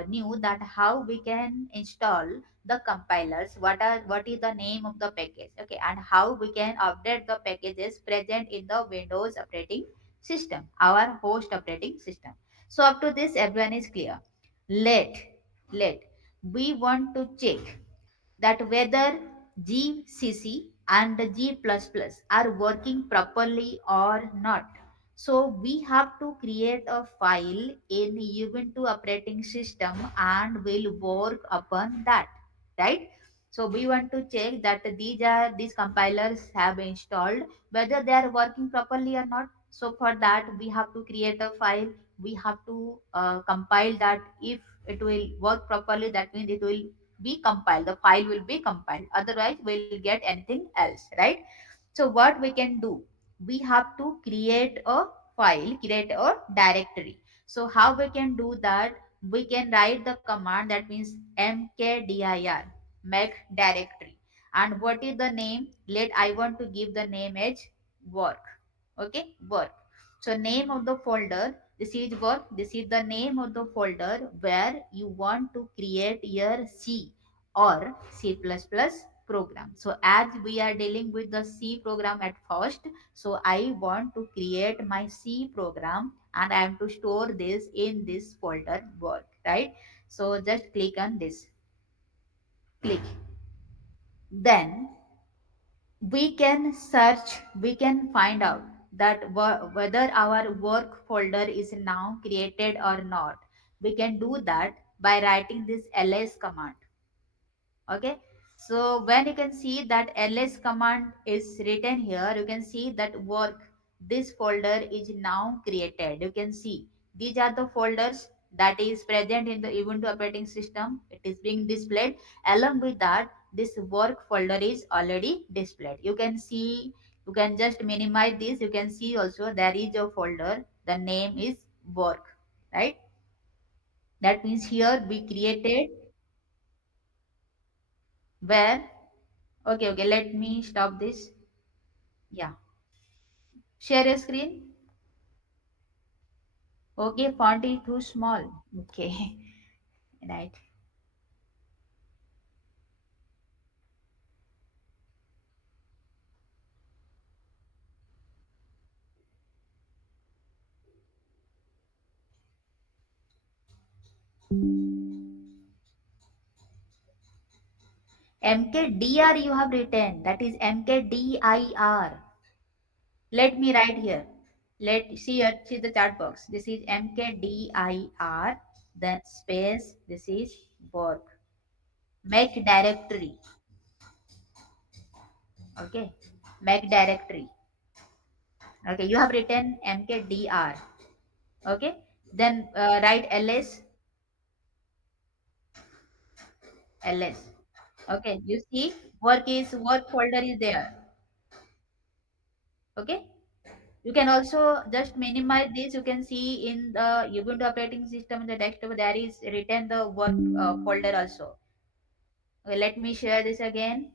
knew that how we can install the compilers. What is the name of the package? Okay, and how we can update the packages present in the Windows operating system, our host operating system. So up to this, everyone is clear. Let let we want to check that whether GCC and the G++ are working properly or not. So we have to create a file in Ubuntu operating system and we'll work upon that, right? So we want to check that these compilers have installed, whether they are working properly or not. So for that we have to create a file. We have to compile that. If it will work properly, that means it will be compiled, the file will be compiled, otherwise we'll get anything else, right? So what we can do, we have to create a file, create a directory. So how we can do that, we can write the command that means mkdir, make directory. And what is the name, let I want to give the name as work. Okay, work. So name of the folder, this is work, this is the name of the folder where you want to create your C or C++ program. So as we are dealing with the C program at first, so I want to create my C program and I am to store this in this folder work, right? So just click on this, click. Then we can search, we can find out that whether our work folder is now created or not. We can do that by writing this ls command. Okay, so when you can see that ls command is written here, you can see that work, this folder is now created. You can see these are the folders that is present in the ubuntu operating system, it is being displayed. Along with that, this work folder is already displayed. You can see, you can just minimize this, you can see also there is a folder, the name is work, right? That means here we created where, okay, okay, let me stop this. Yeah. Share a screen. Okay, font is too small. Okay. Right. MKDR you have written. That is MKDIR. Let me write here. Let see here, see the chat box. This is MKDIR. Then space. This is work. Make directory. Okay. Make directory. Okay. You have written MKDR. Okay. Then write ls. Okay, you see work folder is there. Okay, you can also just minimize this. You can see in the Ubuntu operating system in the desktop there is written the work folder also. Okay, let me share this again.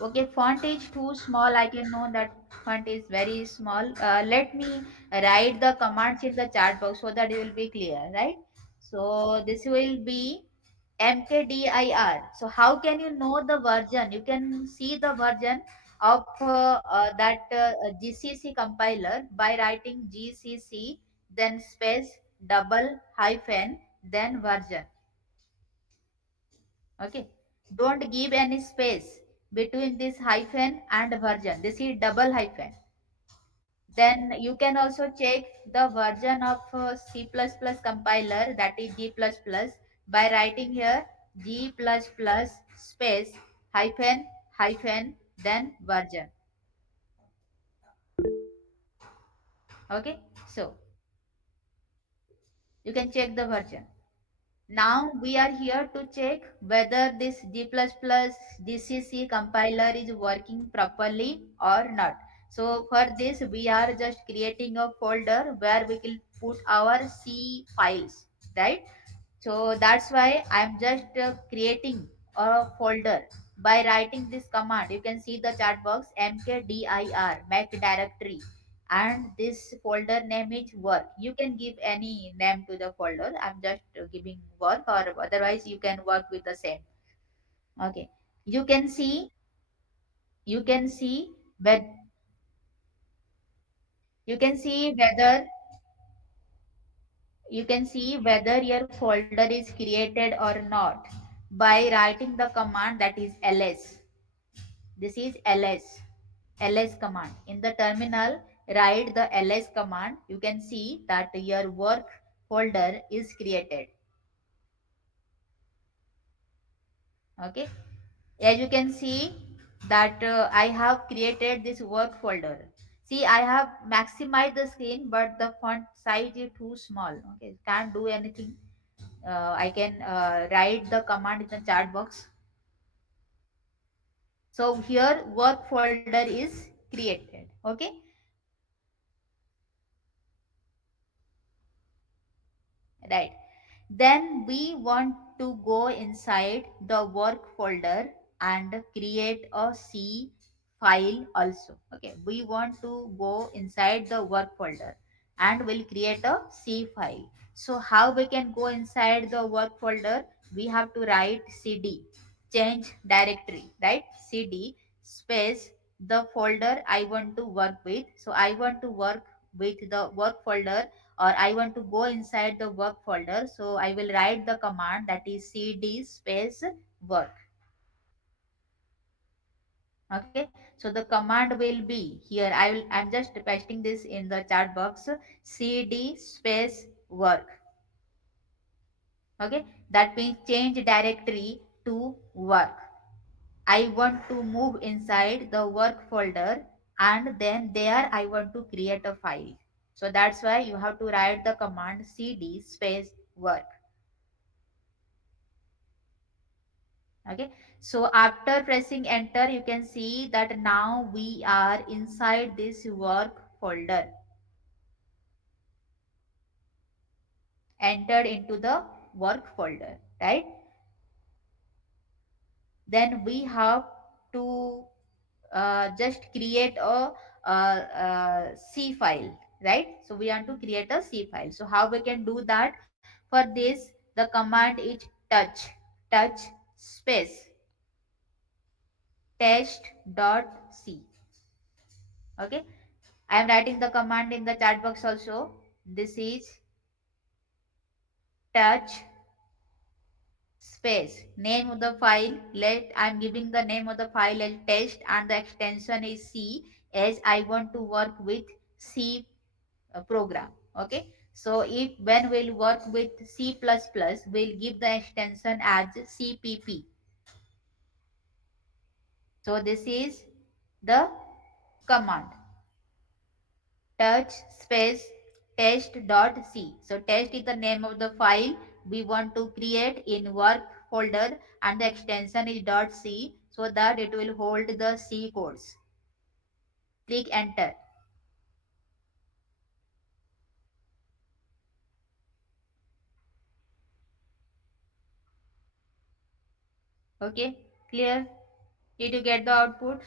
Okay, font is too small. I can know that font is very small. Let me write the commands in the chat box so that it will be clear, right? So this will be mkdir. So how can you know the version? You can see the version of that gcc compiler by writing gcc, then space, double hyphen, then version. Okay, don't give any space between this hyphen and version, this is double hyphen. Then you can also check the version of C++ compiler, that is G++, by writing here G++ space hyphen hyphen then version. Okay, so you can check the version. Now we are here to check whether this G++ GCC compiler is working properly or not. So for this we are just creating a folder where we will put our C files, right? So that's why I'm just creating a folder by writing this command. You can see the chat box mkdir, make directory, and this folder name is work. You can give any name to the folder. I'm just giving work, or otherwise you can work with the same. Okay. You can see, you can see, but you can see whether, you can see whether your folder is created or not by writing the command that is ls. This is ls command. In the terminal, write the ls command. You can see that your work folder is created. Okay, as you can see that I have created this work folder. See, I have maximized the screen, but the font size is too small. Okay, can't do anything. I can write the command in the chat box. So here work folder is created. Okay, right. Then we want to go inside the work folder and create a C file also. Okay, we want to go inside the work folder and we'll create a C file. So how we can go inside the work folder? We have to write cd change directory, right? Cd space the folder I want to work with. So I want to work with the work folder, or I want to go inside the work folder. So I will write the command that is cd space work. Okay, so the command will be here. I'm just pasting this in the chat box. Cd space work. Okay, that means change directory to work. I want to move inside the work folder, and then there I want to create a file. So that's why you have to write the command cd space work. Okay, so after pressing enter you can see that now we are inside this work folder, entered into the work folder, right? Then we have to just create a C file, right? So we want to create a C file. So how we can do that? For this, the command is touch space test.c. Okay, I am writing the command in the chat box also. This is touch space name of the file. Let I'm giving the name of the file as test and the extension is C, as I want to work with C program. Okay, so if when we'll work with C++, we'll give the extension as CPP. So this is the command touch space test.c. So test is the name of the file we want to create in work folder, and the extension is .c, so that it will hold the C codes. Click enter. Okay, clear? Did you get the output?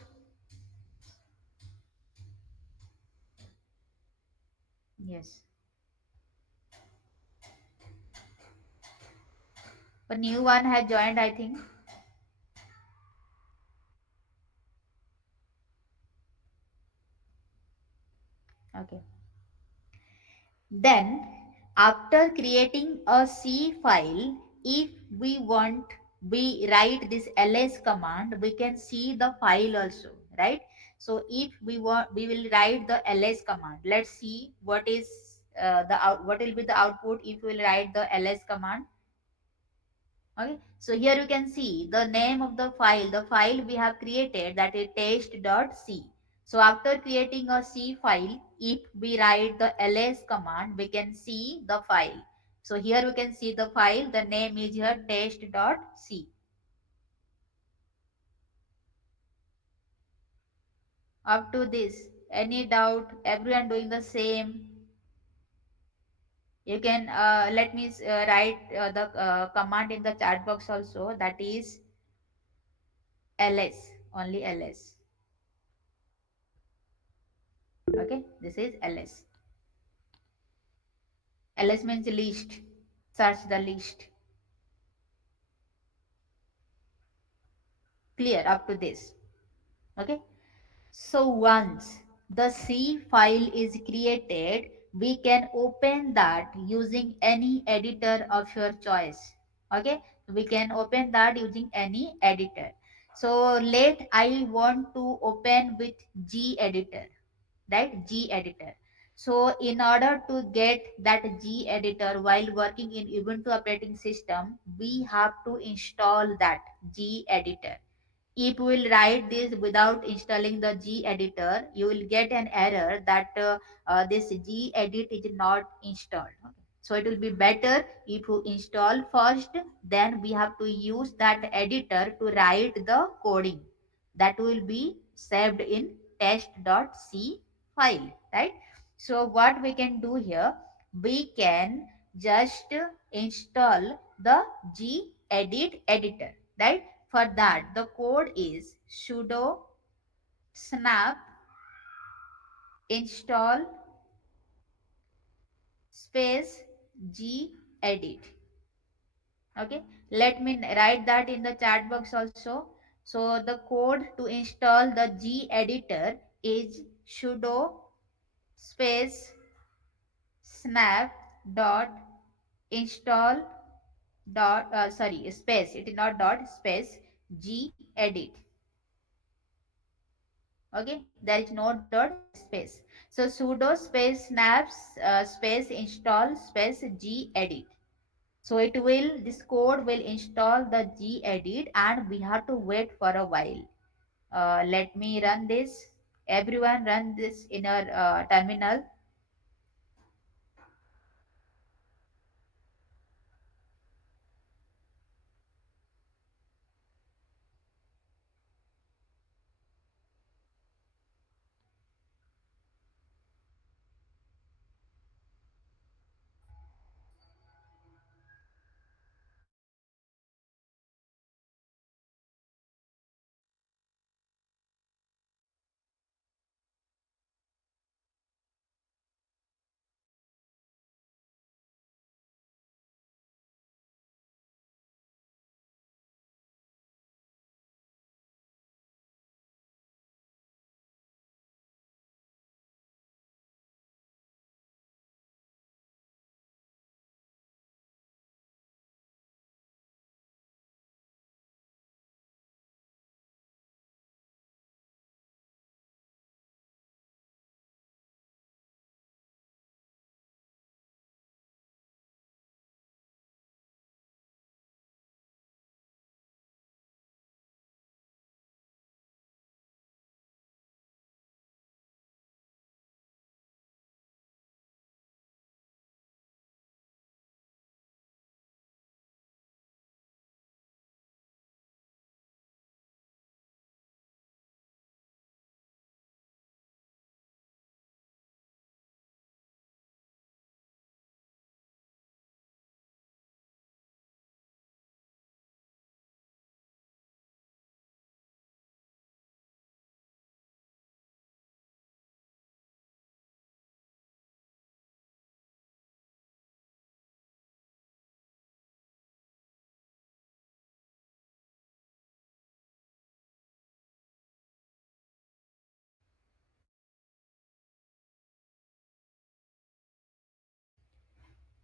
Yes. A new one has joined, I think. Okay. Then, after creating a C file, if we want, we write this ls command, we can see the file also, right? So if we want, we will write the ls command. Let's see what is what will be the output if we will write the ls command. Okay, so here you can see the name of the file we have created, that is test.c. So after creating a C file, if we write the ls command, we can see the file. So here we can see the file, the name is here test.c. Up to this, any doubt? Everyone doing the same? You can let me write the command in the chat box also, that is ls, only ls. Okay, this is ls. ls means list, search the list. Clear up to this? Okay, so once the C file is created, we can open that using any editor of your choice. Okay, we can open that using any editor. So let I want to open with G editor, right? G editor. So in order to get that G editor while working in Ubuntu operating system, we have to install that G editor. If you will write this without installing the G editor, you will get an error that this G edit is not installed. So it will be better if you install first, then we have to use that editor to write the coding. That will be saved in test.c file, right? So what we can do here, we can just install the gedit editor, right? For that, the code is sudo snap install space gedit. Okay, let me write that in the chat box also. So the code to install the G editor is sudo space snap dot install dot sorry space, it is not dot, space G edit. Okay, there is no dot, there is space. So sudo space snaps space install space G edit. So it will, this code will install the gedit and we have to wait for a while. Let me run this. Everyone run this in your terminal.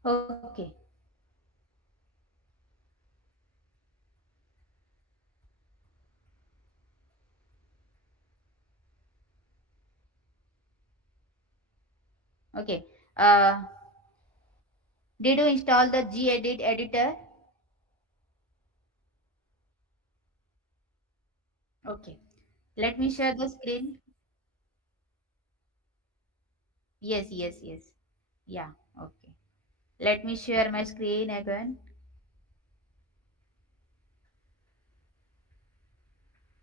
Okay. Okay. Did you install the gedit editor? Okay. Let me share the screen. Yes, yes, yes. Yeah. Okay. Let me share my screen again.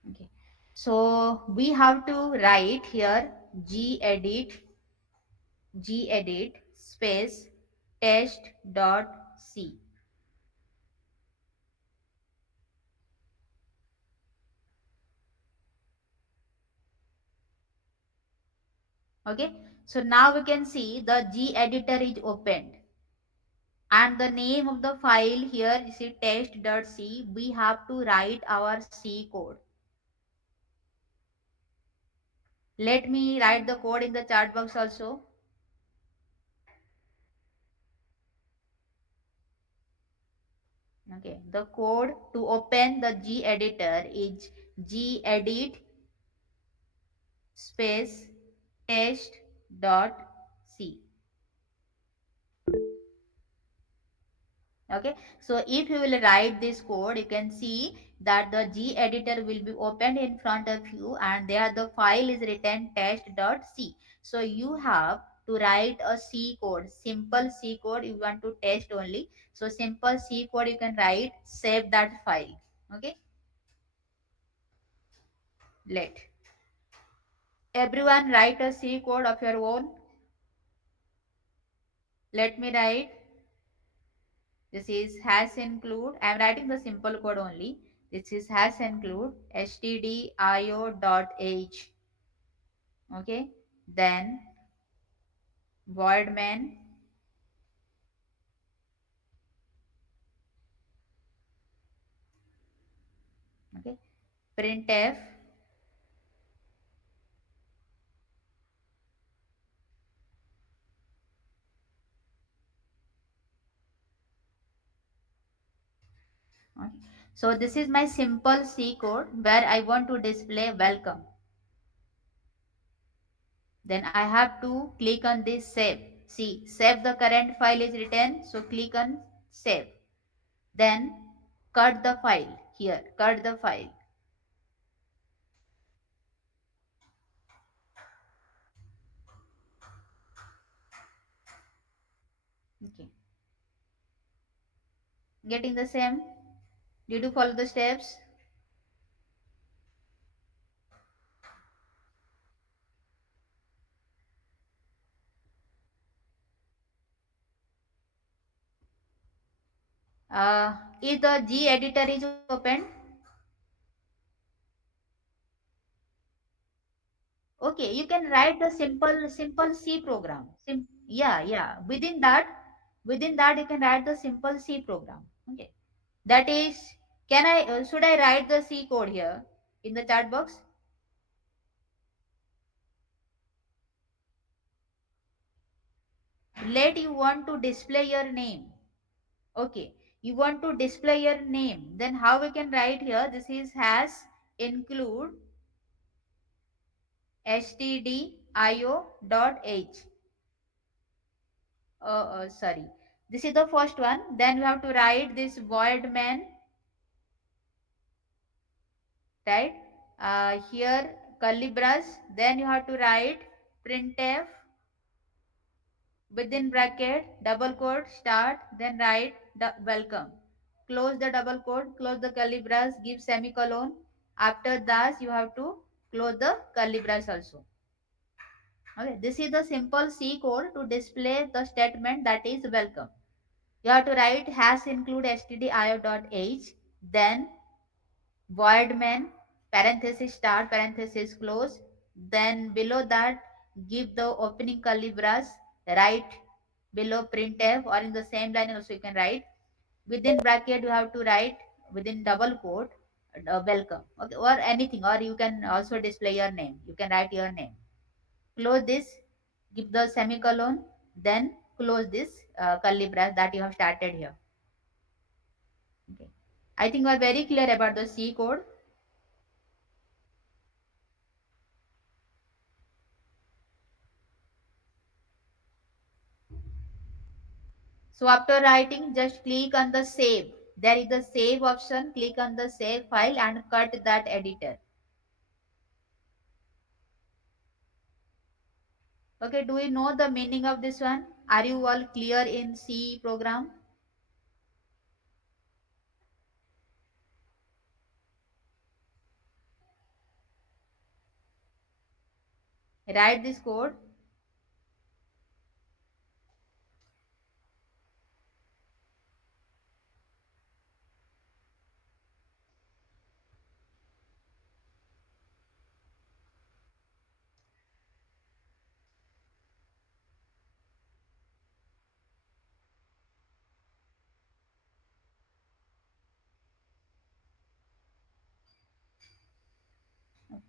Okay. So we have to write here gedit space test dot c. Okay. So now we can see the G editor is opened. And the name of the file here is test.c. We have to write our C code. Let me write the code in the chat box also. Okay, the code to open the G editor is gedit space test.c. Okay, so if you will write this code, you can see that the G editor will be opened in front of you and there the file is written test.c. So you have to write a C code, simple C code. You want to test only. So simple C code you can write, save that file. Okay. Let everyone write a C code of your own. Let me write. This is has include. I am writing the simple code only. This is has include stdio.h. Okay. Then void main. Okay. Printf. Okay. So this is my simple C code where I want to display welcome. Then I have to click on this save. See, save the current file is written. So click on save. Then cut the file here. Cut the file. Okay. Getting the same. Did you follow the steps? Is the G editor is open? Okay, you can write the simple C program. Yeah, yeah. Within that you can write the simple C program. Okay. That is, can I should I write the C code here in the chat box? Let you want to display your name. Okay, you want to display your name. Then how we can write here? This is has include stdio.h. Sorry, this is the first one. Then you have to write this void main, right? Here curly brace. Then you have to write printf within bracket double quote start. Then write welcome. Close the double quote. Close the curly brace. Give semicolon. After that, you have to close the curly brace also. Okay, this is the simple C code to display the statement that is welcome. You have to write has include stdio.h, then void main, parenthesis start, parenthesis close, then below that give the opening curly brace, write below printf, or in the same line also you can write. Within bracket you have to write within double quote welcome, okay, or anything, or you can also display your name. You can write your name. Close this, give the semicolon, then close this curly brace that you have started here. Okay. I think we are very clear about the C code. So after writing, just click on the save. There is the save option. Click on the save file and cut that editor. Okay, do you know the meaning of this one? Are you all clear in C program? Write this code.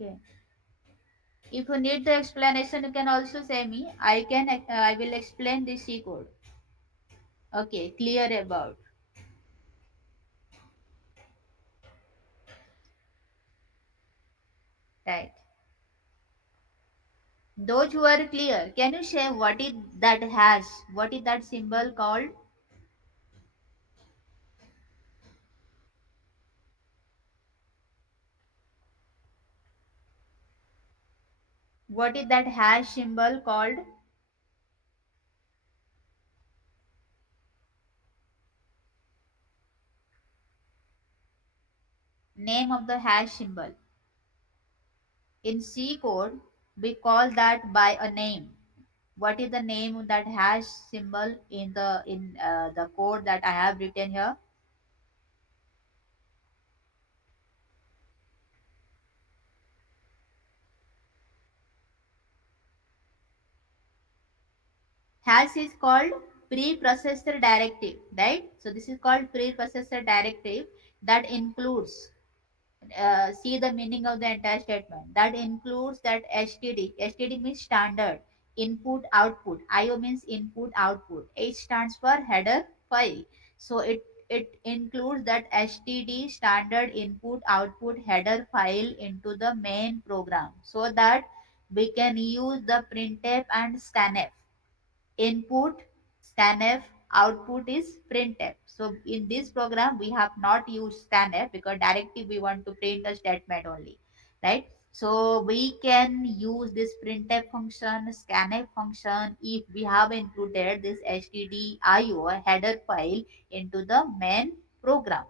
Okay. If you need the explanation, you can also say me. I will explain the C code. Okay, clear about. Right. Those who are clear, can you share what is that hash? What is that symbol called? What is that hash symbol called? name of the hash symbol. In C code, we call that by a name. What is the name of that hash symbol in the code that I have written here? Hash is called preprocessor directive, right? So this is called preprocessor directive that includes, see the meaning of the entire statement. That includes that STD. STD means standard input output. IO means input output. H stands for header file. So it includes that STD standard input output header file into the main program so that we can use the printf and scanf. Input scanf, output is printf. So in this program we have not used scanf because directly we want to print a statement only, right? So we can use this printf function, scanf function, if we have included this stdio header file into the main program.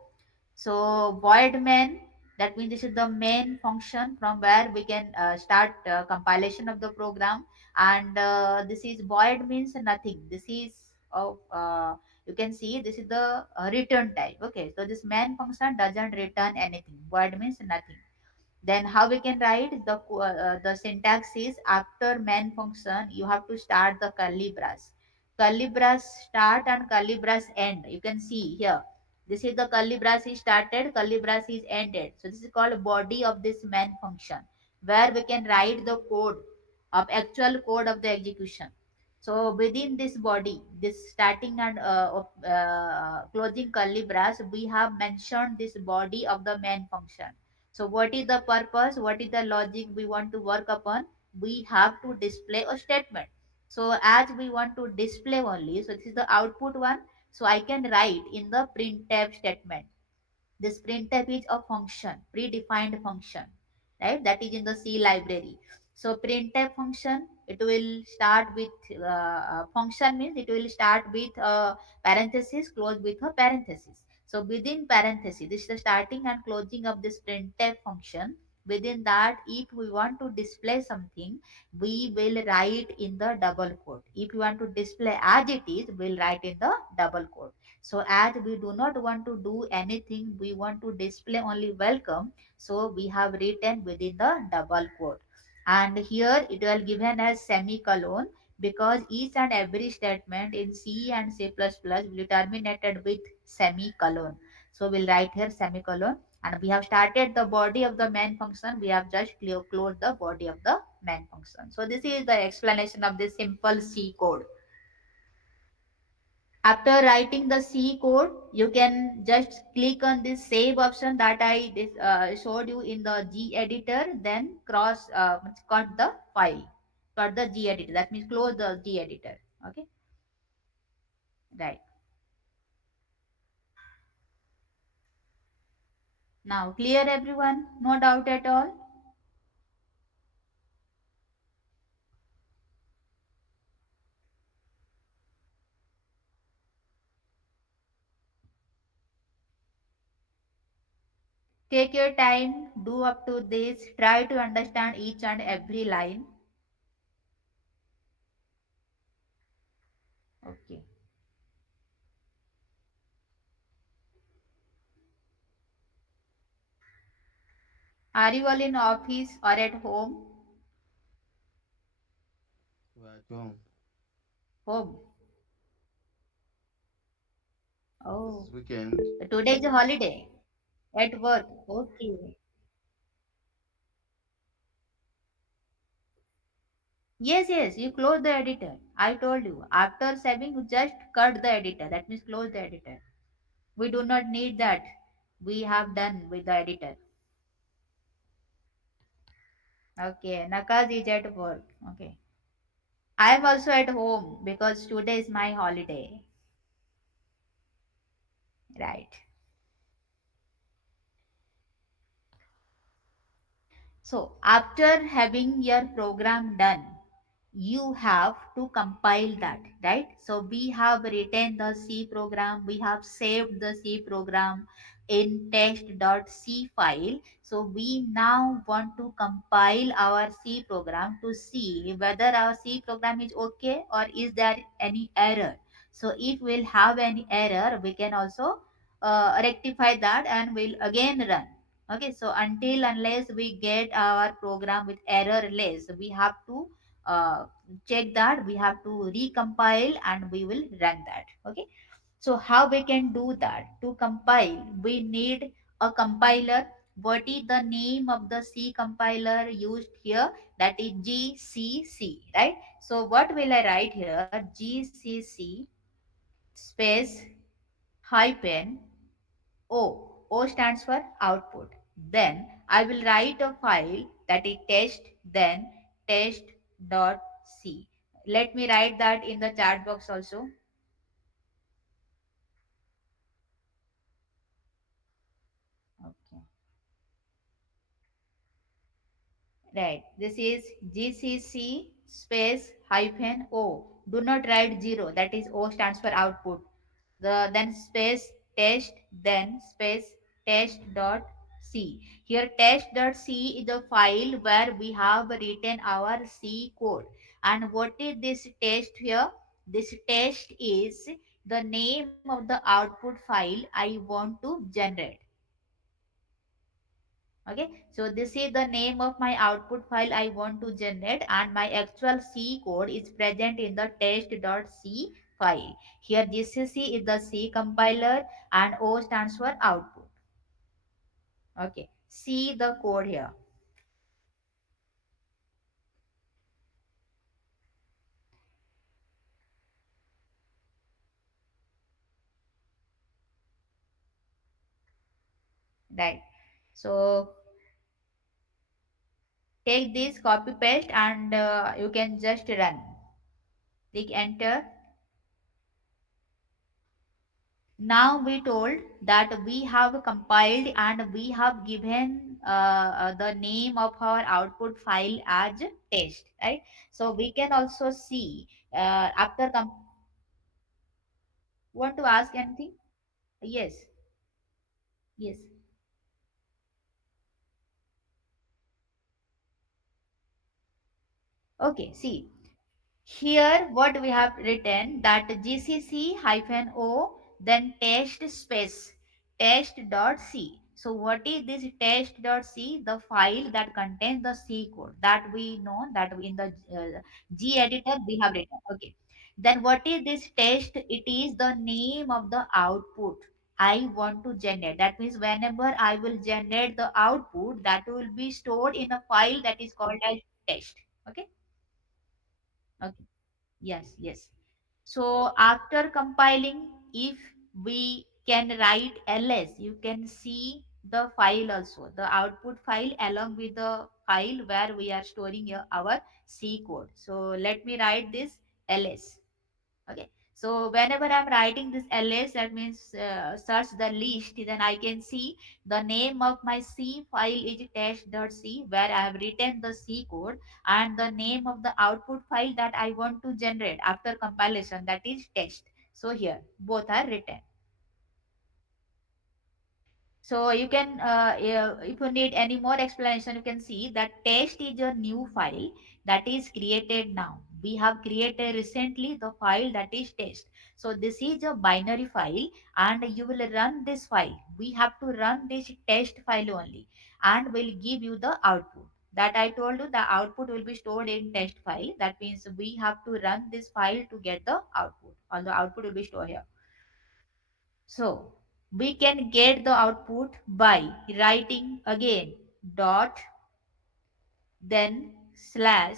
So void main, that means this is the main function from where we can start compilation of the program. And this is void means nothing. This is of you can see this is the return type. Okay, so this main function doesn't return anything. Void means nothing. Then how we can write the syntax is after main function you have to start the curly brace. Curly brace start and curly brace end, you can see here. This is the curly brace is started, curly brace is ended. So this is called body of this main function where we can write the code of actual code of the execution. So within this body, this starting and closing curly brace, we have mentioned this body of the main function. So what is the purpose? What is the logic we want to work upon? We have to display a statement. So as we want to display only, so this is the output one. So I can write in the printf statement. This printf is a function, predefined function, right? That is in the C library. So printf function, it will start with function means it will start with a parenthesis, close with a parenthesis. So within parenthesis, this is the starting and closing of this printf function. Within that, if we want to display something, we will write in the double quote. If you want to display as it is, we'll write in the double quote. So as we do not want to do anything, we want to display only welcome. So we have written within the double quote. And here it will given as semicolon because each and every statement in C and C++ will be terminated with semicolon. So we'll write here semicolon, and we have started the body of the main function. We have just closed the body of the main function. So this is the explanation of this simple C code. After writing the C code, you can just click on this save option that I showed you in the G editor, then cut the file, cut the G editor. That means close the G editor. Okay, right. Now clear everyone? No doubt at all? Take your time, do up to this, try to understand each and every line. Okay. Are you all in office or at home? We're at home. Home. This Oh, is weekend. today is a holiday. At work. Okay. Yes, yes, you close the editor. I told you. After saving, you just cut the editor. That means close the editor. We do not need that. We have done with the editor. Okay. Nakaz is at work. Okay. I am also at home because today is my holiday. Right. So after having your program done, you have to compile that, right? So we have written the C program, we have saved the C program in test.c file. So we now want to compile our C program to see whether our C program is okay or is there any error. So if we'll have any error, we can also rectify that and we'll again run. Okay, so until unless we get our program with errorless, we have to uh, check that, we have to recompile and we will run that. Okay, so how we can do that? To compile we need a compiler. What is the name of the C compiler used here? That is GCC, right? So what will I write here? GCC space hyphen O stands for output. Then I will write a file that is test, then test.c. Let me write that in the chat box also. Okay. Right. This is GCC space hyphen O. Do not write zero. That is O stands for output. Then space test, then space test dot c. Here test dot c is the file where we have written our C code. And what is this test here? This test is the name of the output file I want to generate. Okay, so this is the name of my output file I want to generate, and my actual C code is present in the test.c file. Here GCC is the C compiler and O stands for output. Okay, see the code here. Right. So take this, copy paste, and you can just run. Click enter. Now we told that we have compiled and we have given the name of our output file as test, right? So we can also see after want to ask anything? Yes, yes. Okay, see. Here, what we have written that GCC hyphen O, then test space test.c. So, what is this test.c? The file that contains the C code that we know that in the G editor we have written. Okay. Then, what is this test? It is the name of the output I want to generate. That means, whenever I will generate the output, that will be stored in a file that is called as test. Okay. Okay. Yes, yes. So after compiling, if we can write ls, you can see the file also, the output file along with the file where we are storing our C code. So let me write this ls. Okay, so whenever I'm writing this ls, that means search the list, then I can see the name of my C file is test.c, where I have written the C code, and the name of the output file that I want to generate after compilation, that is test. So here both are written. So you can, if you need any more explanation, you can see that test is a new file that is created now. We have created recently the file that is test. So this is a binary file and you will run this file. We have to run this test file only and will give you the output. That I told you, the output will be stored in test file. That means we have to run this file to get the output. All the output will be stored here. So we can get the output by writing again dot, then slash.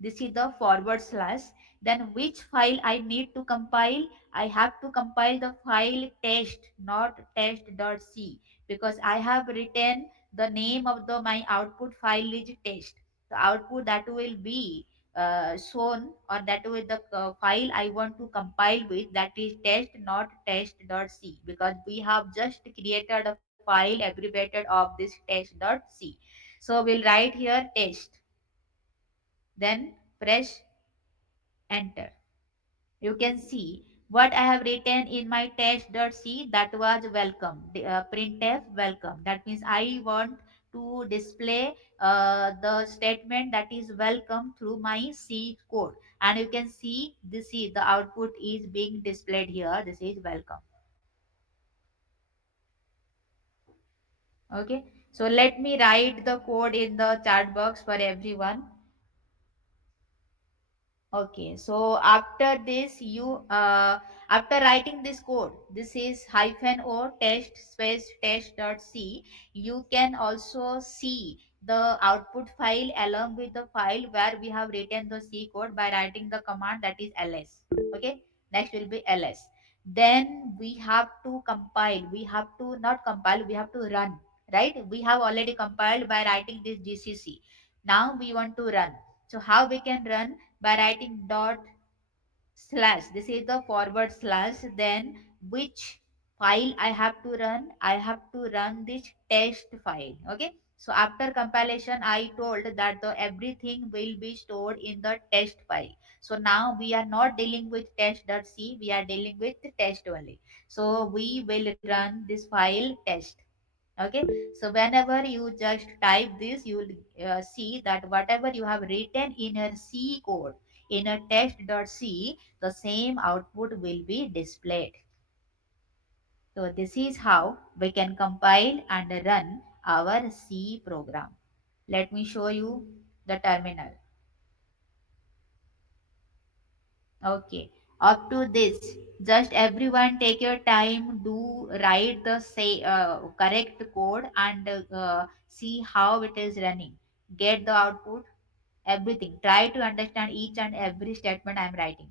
This is the forward slash. Then which file I need to compile? I have to compile the file test, not test.c, because I have written the name of the my output file is test. The output that will be shown, or that will the file I want to compile with, that is test, not test.c, because we have just created a file abbreviated of this test.c. So we'll write here test, then press enter. You can see what I have written in my test.c, that was welcome, printf welcome. That means I want to display the statement that is welcome through my C code. And you can see this is the output is being displayed here. This is welcome. Okay. So let me write the code in the chat box for everyone. Okay, so after this, after writing this code, this is hyphen o test space test dot c. You can also see the output file along with the file where we have written the C code by writing the command that is ls. Okay, next will be ls. Then we have to compile. We have to not compile. We have to run. Right? We have already compiled by writing this GCC. Now we want to run. So how we can run? By writing dot slash, this is the forward slash, then which file I have to run? I have to run this test file. Okay, so after compilation I told that the everything will be stored in the test file. So now we are not dealing with test.c, we are dealing with the test only. So we will run this file test. Okay, so whenever you just type this, you will see that whatever you have written in your C code in a test.c, the same output will be displayed. So this is how we can compile and run our C program. Let me show you the terminal. Okay, up to this, just everyone take your time, do write the say correct code and see how it is running. Get the output, everything. Try to understand each and every statement I am writing.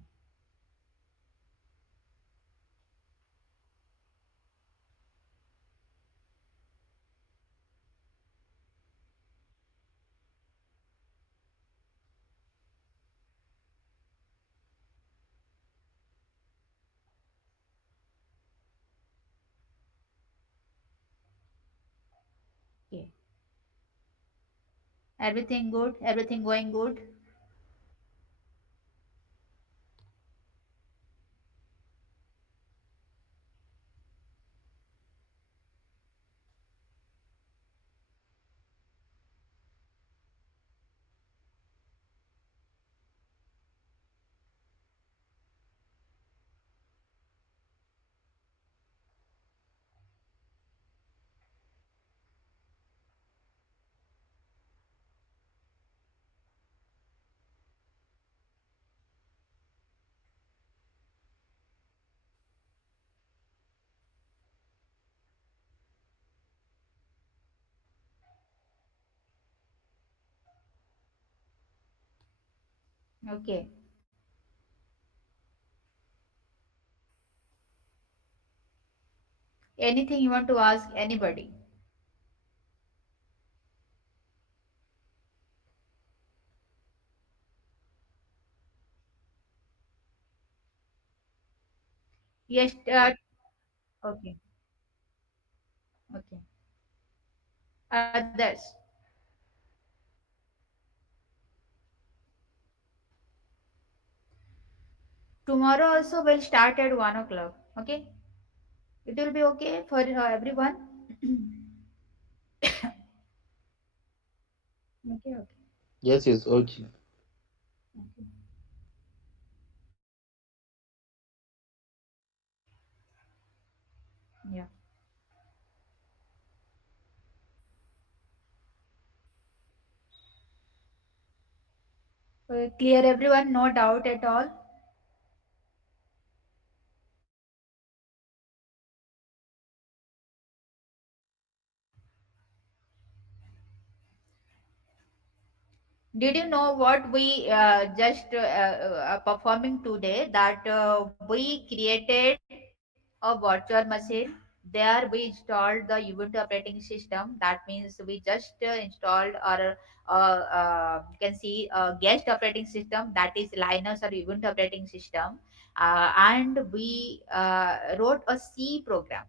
Okay, everything good, everything going good. Okay. Anything you want to ask anybody? Yes. Okay. Okay. Others. Tomorrow also will start at 1 o'clock. Okay. It will be okay for everyone. Okay. Okay. Yes, yes, okay. Okay. Yeah. Clear everyone. No doubt at all. Did you know what we just are performing today? That we created a virtual machine. There we installed the Ubuntu operating system. That means we just installed our you can see guest operating system, that is Linux or Ubuntu operating system, and we wrote a C program.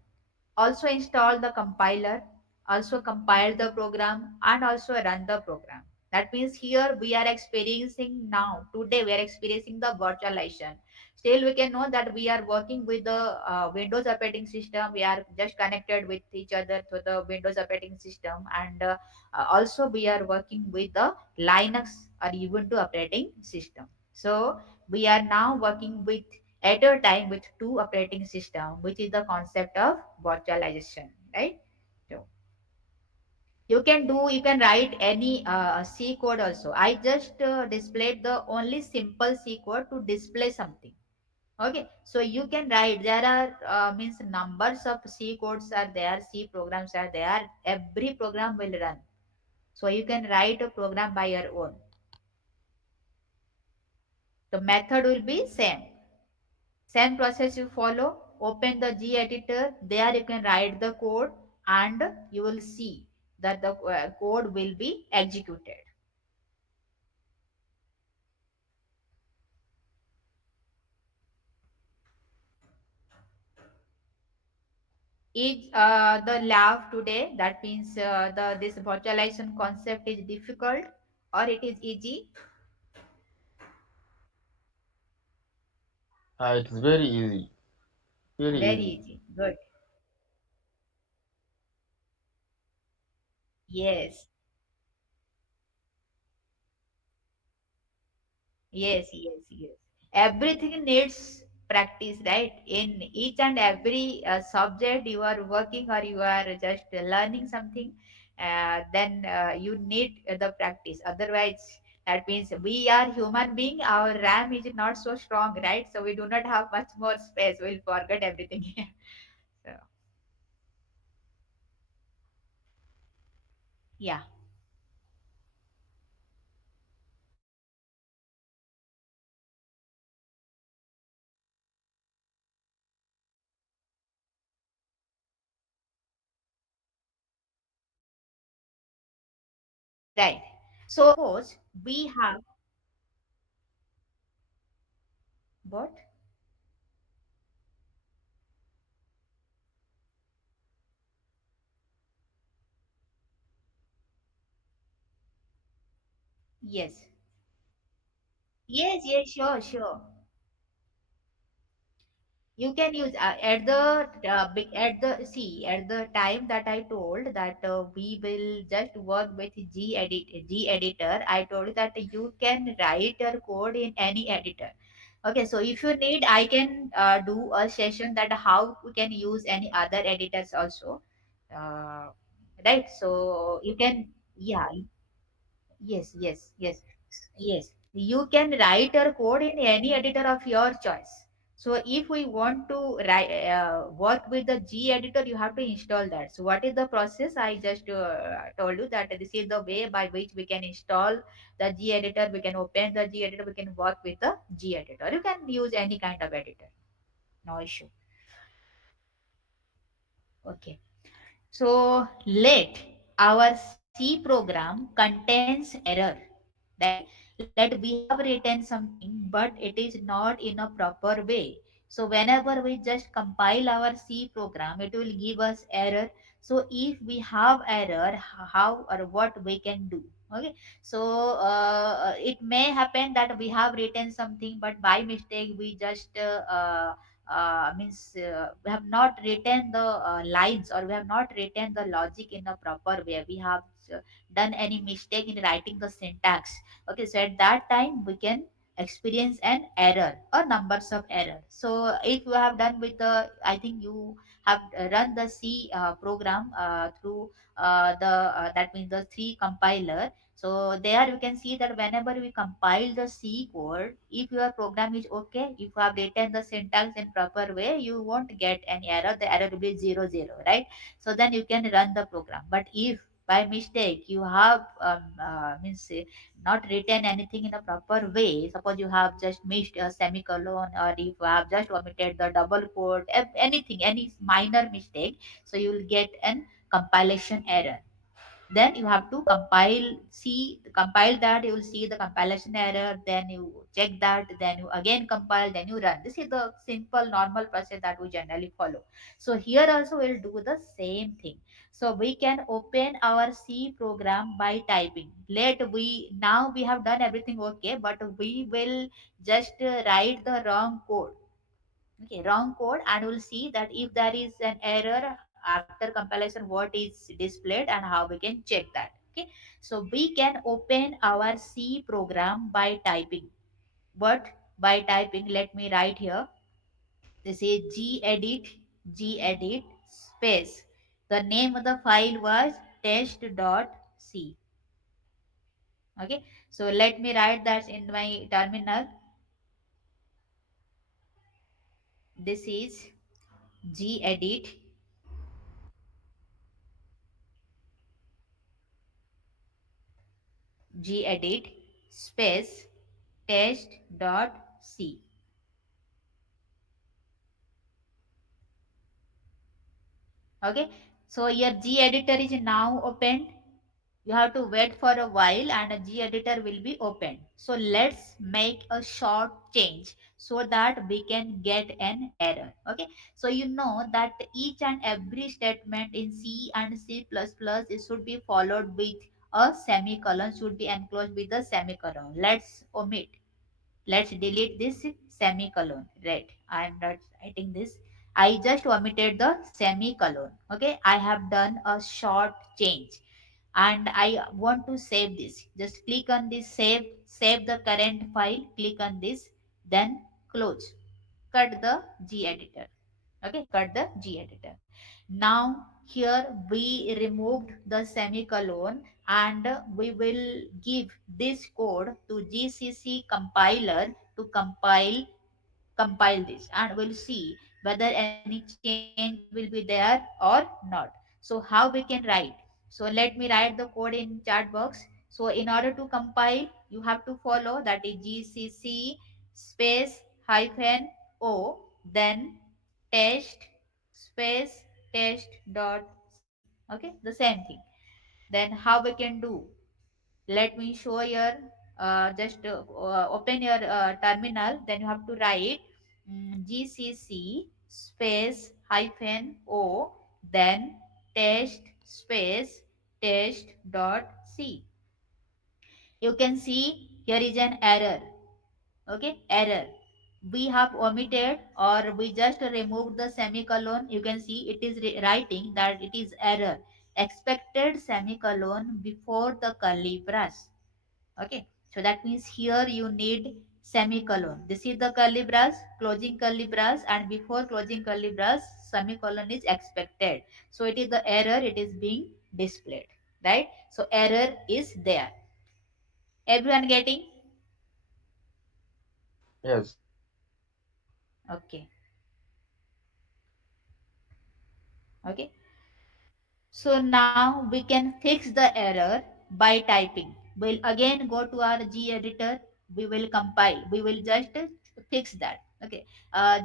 Also installed the compiler, also compiled the program, and also run the program. That means here we are experiencing now, today we are experiencing the virtualization. Still, we can know that we are working with the Windows operating system. We are just connected with each other to the Windows operating system, and also we are working with the Linux or Ubuntu operating system. So we are now working with at a time with two operating system, which is the concept of virtualization, right? So you can write any C code also. I just displayed the only simple C code to display something. Okay, so you can write, there are means numbers of C codes are there, C programs are there, every program will run. So you can write a program by your own. The method will be same process you follow. Open the G editor, there you can write the code, and you will see that the code will be executed. Is the lab today, that means the this virtualization concept is difficult or it is easy? It's very easy. Very Very easy. easy, good. Yes, yes. Everything needs practice, right? In each and every subject you are working or you are just learning something, then you need the practice. Otherwise, that means we are human being, our RAM is not so strong, right? So we do not have much more space, we'll forget everything. So yeah, right. So suppose we have what? Yes, yes, sure. You can use at the at the see at the time that I told that we will just work with G editor. I told that you can write your code in any editor. Okay, so if you need, I can do a session that how we can use any other editors also. uh, right, so you can, yeah. Yes. Yes, you can write your code in any editor of your choice. So if we want to write, work with the G editor, you have to install that. So what is the process? I just told you that this is the way by which we can install the G editor. We can open the G editor. We can work with the G editor. You can use any kind of editor. No issue. Okay. So let our C program contains error, right? Let we have written something, but it is not in a proper way. So whenever we just compile our C program, it will give us error. So if we have error, how or what we can do? Okay. So it may happen that we have written something, but by mistake we just means we have not written the lines, or we have not written the logic in a proper way. We have done any mistake in writing the syntax. Okay, so at that time we can experience an error or numbers of error. So if you have done with the, I think you have run the C program through the that means the C compiler. So there you can see that whenever we compile the C code, if your program is okay, if you have written the syntax in proper way, you won't get any error. The error will be 00, right? So then you can run the program. But if by mistake you have means not written anything in a proper way, suppose you have just missed a semicolon, or if you have just omitted the double quote, anything, any minor mistake, so you will get an compilation error. then you have to compile that, you will see the compilation error, then you check that, then you again compile, then you run. This is the simple normal process that we generally follow. So here also we'll do the same thing. So we can open our C program by typing. Let we now we have done everything okay, but we will just write the wrong code. Okay, wrong code, and we'll see that if there is an error after compilation, what is displayed and how we can check that. Okay, so we can open our C program by typing. What? By typing, let me write here. This is gedit space. The name of the file was test.c. Okay, so let me write that in my terminal. This is gedit gedit space test.c. Okay, so your G editor is now opened. You have to wait for a while and a G editor will be opened. So let's make a short change so that we can get an error. Okay, so you know that each and every statement in C and C++ it should be followed with a semicolon, should be enclosed with a semicolon. Let's omit, let's delete this semicolon. Right, I am not writing this, I just omitted the semicolon. Okay, I have done a short change and I want to save this. Just click on this save the current file, click on this, then close, cut the G editor. Okay, cut the G editor. Now here we removed the semicolon and we will give this code to GCC compiler to compile this, and we'll see whether any change will be there or not. So how we can write? So let me write the code in chat box. So in order to compile, you have to follow that is GCC space hyphen o, then test space test dot c. Okay, the same thing. Then how we can do? Let me show your just open your terminal, then you have to write gcc space hyphen o, then test space test dot c. You can see here is an error. Okay, error, we have omitted or we just removed the semicolon. You can see it is writing that it is error, expected semicolon before the curly brace. Okay, so that means here you need semicolon. This is the curly brace, closing curly brace, and before closing curly brace semicolon is expected. So it is the error, it is being displayed, right? So error is there. Everyone getting? Yes. Okay. Okay, so now we can fix the error by typing. We'll again go to our G editor. We will compile. We will just fix that. Okay.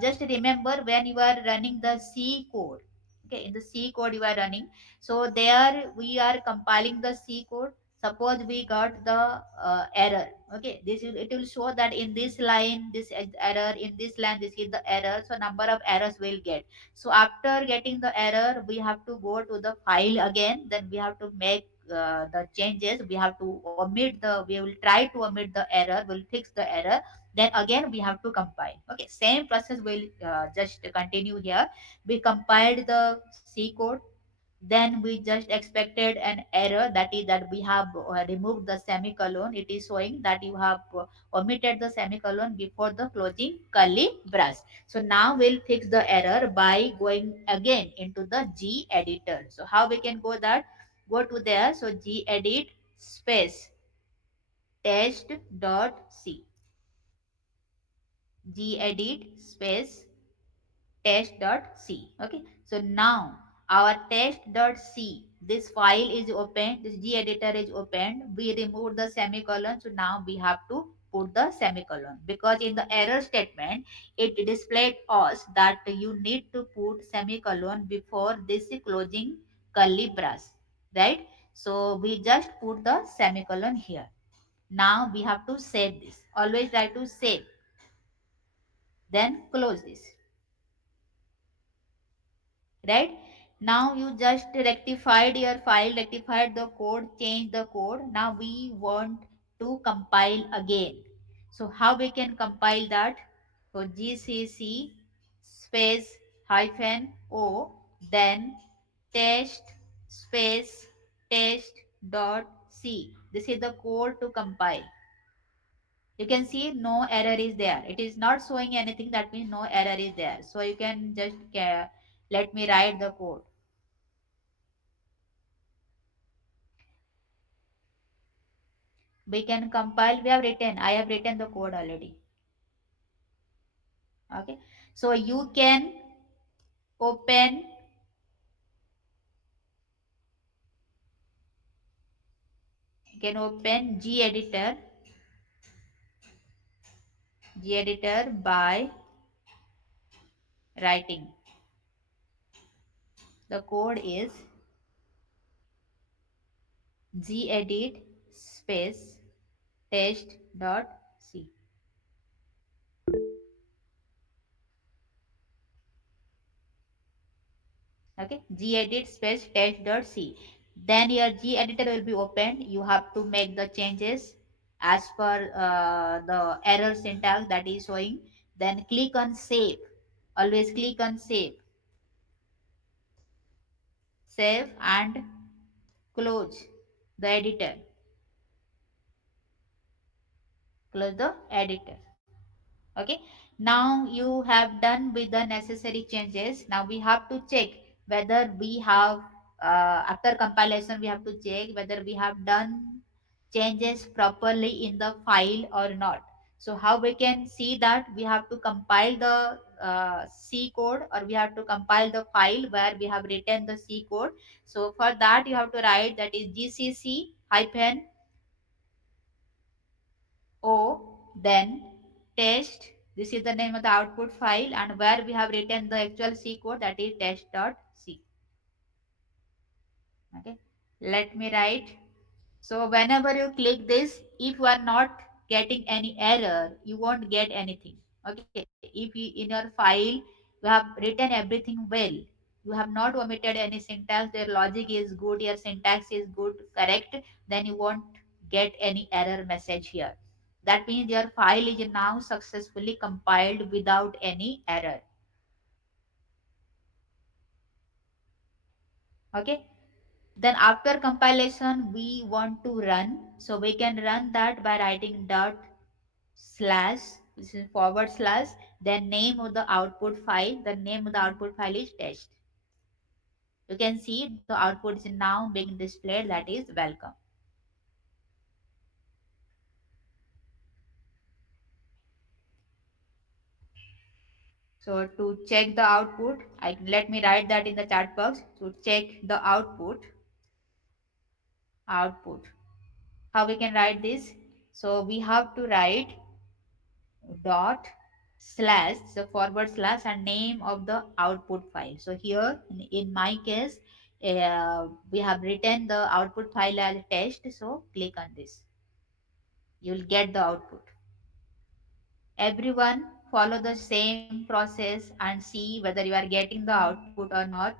Just remember when you are running the C code. Okay, in the C code you are running. So there we are compiling the C code. Suppose we got the error. Okay, it will show that in this line this is error, in this line this is the error. So number of errors we'll get. So after getting the error, we have to go to the file again. Then we have to make the changes. We have to omit the. We will try to omit the error. We'll fix the error. Then again we have to compile. Okay, same process will just continue here. We compiled the C code, then we just expected an error, that is that we have removed the semicolon. It is showing that you have omitted the semicolon before the closing curly brace. So now we'll fix the error by going again into the G editor. So how we can go that? Go to there. So G edit space test.c. G edit space test.c. Okay, so now our test.c, this file is open, this G editor is opened. We removed the semicolon, so now we have to put the semicolon, because in the error statement it displayed us that you need to put semicolon before this closing curly brace, right? So we just put the semicolon here. Now we have to save this. Always try to save. Then close this. Right? Now you just rectified your file, rectified the code, change the code. Now we want to compile again. So how we can compile that? So gcc space hyphen o, then test space test dot c. This is the code to compile. You can see no error is there. It is not showing anything, that means no error is there. So you can just let me write the code. We can compile. We have written, I have written the code already. Okay, so open you can open gedit by writing. The code is gedit space test dot c. Okay, gedit space test.c. Then your gedit will be opened. You have to make the changes as per the error syntax that is showing. Then click on save. Always click on save and close the editor. Close the editor. Okay, now you have done with the necessary changes. Now we have to check whether we have after compilation we have to check whether we have done changes properly in the file or not. So how we can see that? We have to compile the c code, or we have to compile the file where we have written the c code. So for that you have to write, that is gcc hyphen O, then test. This is the name of the output file, and where we have written the actual C code, that is test.c. Okay, let me write. So whenever you click this, if you are not getting any error, you won't get anything. Okay, if you, in your file you have written everything well, you have not omitted any syntax, your logic is good, your syntax is good, correct, then you won't get any error message here. That means your file is now successfully compiled without any error. Okay, then after compilation we want to run, so we can run that by writing dot slash, this is forward slash, then name of the output file. The name of the output file is test. You can see the output is now being displayed, that is welcome. So to check the output, I let me write that in the chat box. To check the output, how we can write this? So we have to write dot slash, so forward slash, and name of the output file. So here in my case, we have written the output file as test. So click on this, you will get the output. Everyone follow the same process and see whether you are getting the output or not.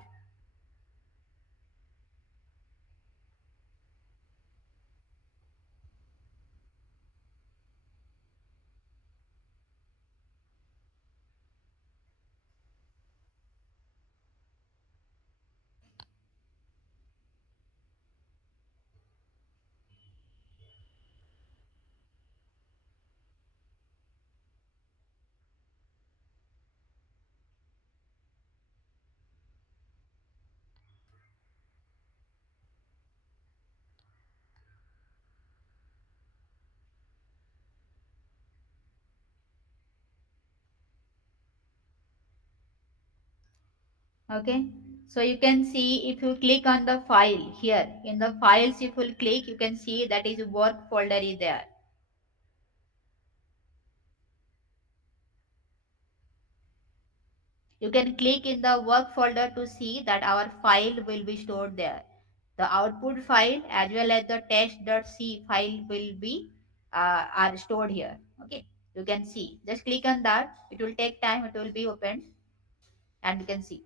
Okay, so you can see, if you click on the file here in the files, if you click, you can see that is work folder is there. You can click in the work folder to see that our file will be stored there. The output file as well as the test.c file will be are stored here. Okay, you can see. Just click on that. It will take time. It will be opened, and you can see.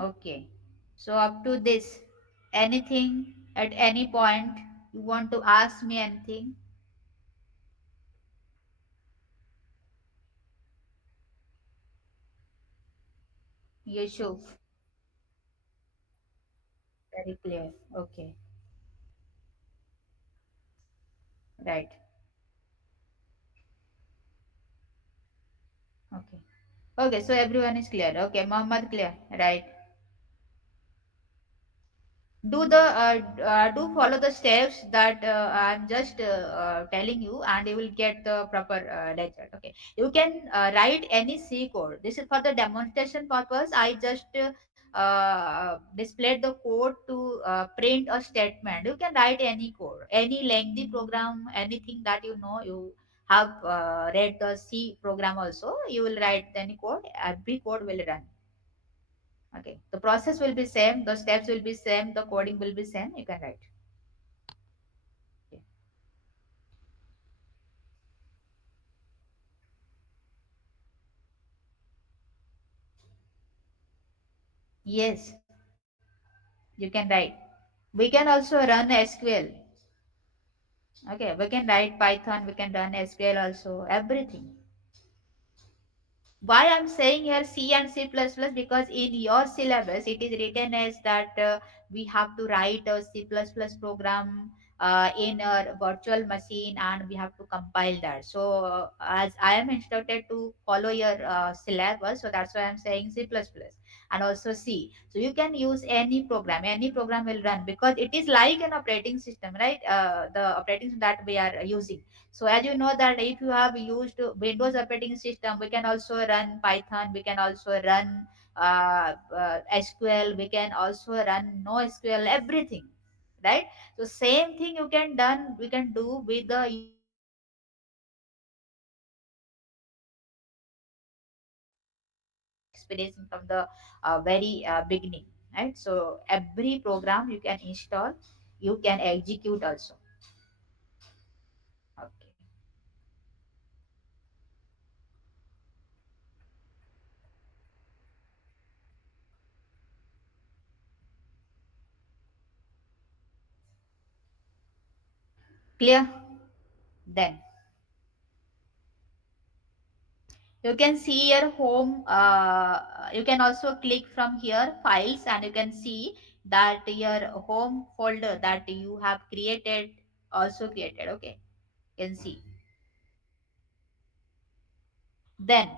Okay. So up to this, anything at any point you want to ask me anything, Yusuf. Very clear. Okay. Right. Okay. Okay. So everyone is clear. Okay. Mohammed clear. Right. Do follow the steps that I'm just telling you, and you will get the proper lecture. Okay, you can write any C code. This is for the demonstration purpose. I just displayed the code to print a statement. You can write any code, any lengthy program, anything that you know. You have read the C program also, you will write any code. Every code will run. Okay, the process will be same, the steps will be same, the coding will be same. You can write. Okay. Yes, you can write. We can also run SQL. Okay, we can write Python, we can run SQL also, everything. Why I'm saying here C and C++, because in your syllabus it is written as that we have to write a C++ program in a virtual machine, and we have to compile that. So as I am instructed to follow your syllabus, so that's why I'm saying C++ and also C. So you can use any program will run, because it is like an operating system, right? The operating system that we are using. So as you know that if you have used Windows operating system, we can also run Python, we can also run SQL, we can also run NoSQL, everything, right? So same thing we can do with the Ubuntu operating system. Experiencing from the very beginning, right? So every program you can install, you can execute also. Okay, clear. Then you can see your home. You can also click from here files, and you can see that your home folder that you have created also created. Okay, you can see. Then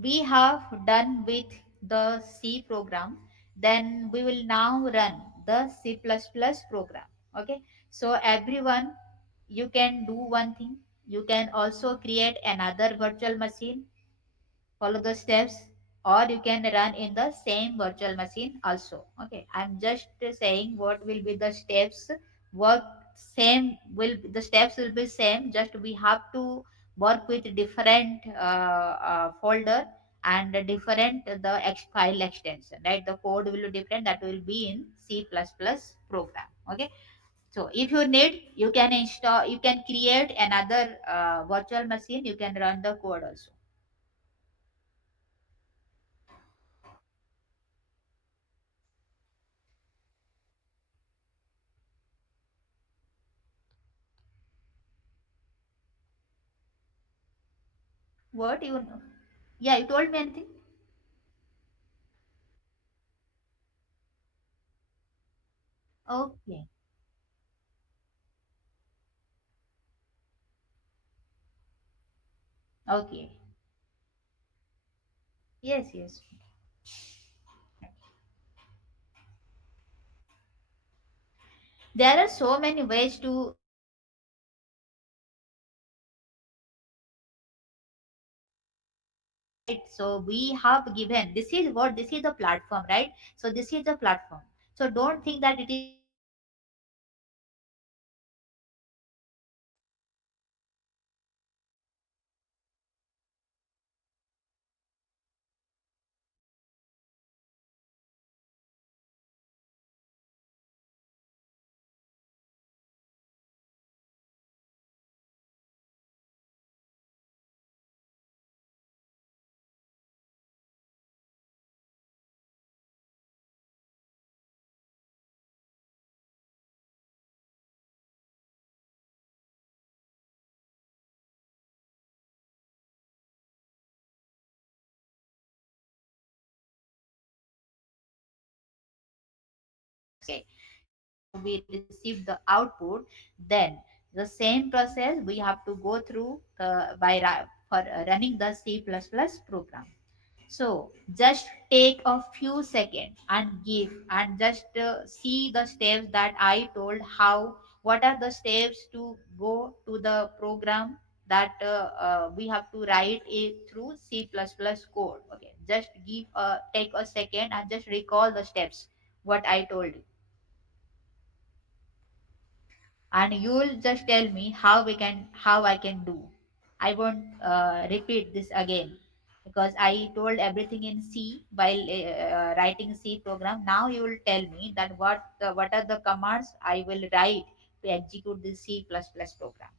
we have done with the C program. Then we will now run the C++ program. Okay, so everyone, you can do one thing. You can also create another virtual machine, follow the steps, or you can run in the same virtual machine also. Okay, I'm just saying what will be the steps. Work same, will the steps will be same, just we have to work with different folder and different the file extension, right? The code will be different, that will be in C++ program. Okay, so if you need, you can install, you can create another virtual machine, you can run the code also. What you know? Yeah, you told me anything? Okay. Okay. Yes, yes. There are so many ways to right. So we have given, this is what, this is the platform, right? So this is the platform. So don't think that it is Okay, so we receive the output. Then the same process we have to go through for running the C++ program. So just take a few seconds and give and just see the steps that I told. How, what are the steps to go to the program that we have to write it through C++ code. Okay, just take a second and just recall the steps what I told you, and you'll just tell me how I can do. I won't repeat this again, because I told everything in C while writing C program. Now you will tell me that what are the commands I will write to execute this C++ program.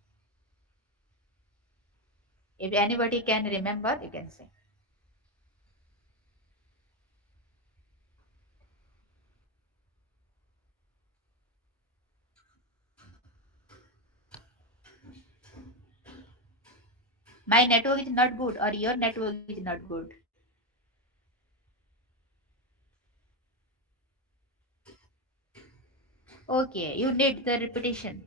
If anybody can remember, you can say. My network is not good or your network is not good. Okay, you need the repetition.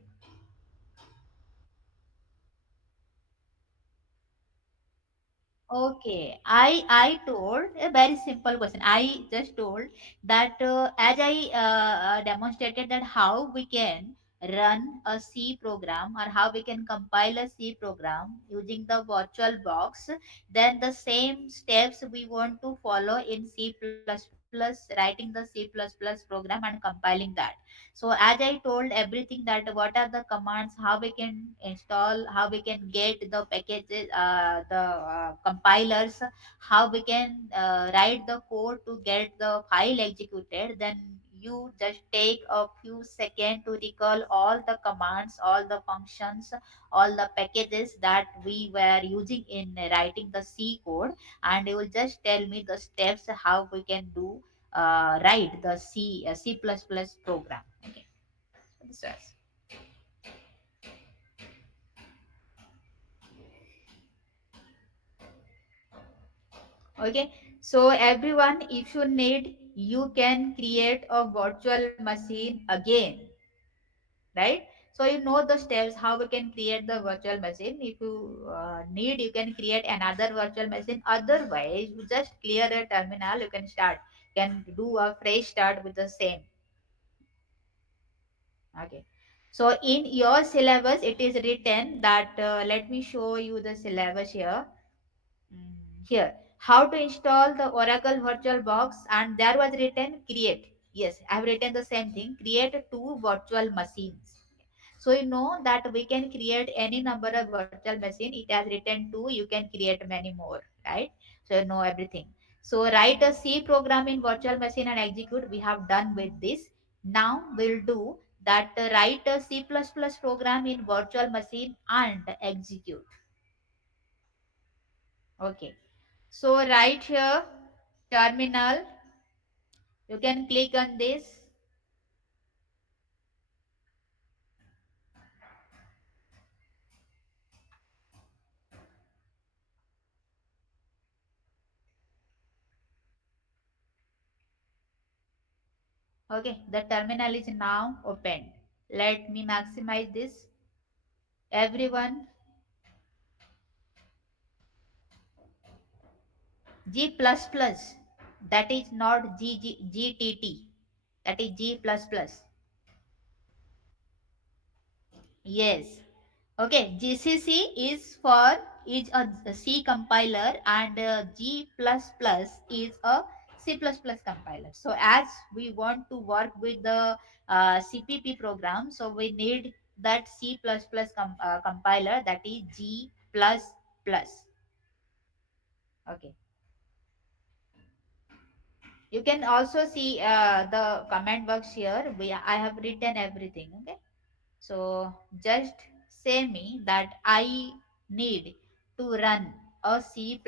Okay, I told a very simple question. I just told that as I demonstrated that how we can run a C program or how we can compile a C program using the virtual box, then the same steps we want to follow in C++, writing the C++ program and compiling that. So as I told everything, that what are the commands, how we can install, how we can get the packages, the compilers, how we can write the code to get the file executed, then you just take a few seconds to recall all the commands, all the functions, all the packages that we were using in writing the C code, and you will just tell me the steps how we can do write the C++ program. Okay, so this was. Okay, so everyone, if you need, you can create a virtual machine again, right? So you know the steps how we can create the virtual machine. If you need, you can create another virtual machine. Otherwise, you just clear a terminal. You can start. You can do a fresh start with the same. Okay. So in your syllabus, it is written that. Let me show you the syllabus here. Here, how to install the Oracle VirtualBox, and there was written create. Yes, I have written the same thing. Create two virtual machines. So you know that we can create any number of virtual machine. It has written two. You can create many more, right? So you know everything. So write a C program in virtual machine and execute. We have done with this. Now we'll do that. Write a C++ program in virtual machine and execute. Okay. So right here, terminal, you can click on this. Okay, the terminal is now open. Let me maximize this. Everyone, G++, that is not GTT, that is G++. Yes. Okay, GCC is a C compiler, and G++ is a C++ compiler. So as we want to work with the CPP program, so we need that compiler, that is G++. Okay. You can also see the comment box here. I have written everything. Okay. So just say me that I need to run a C++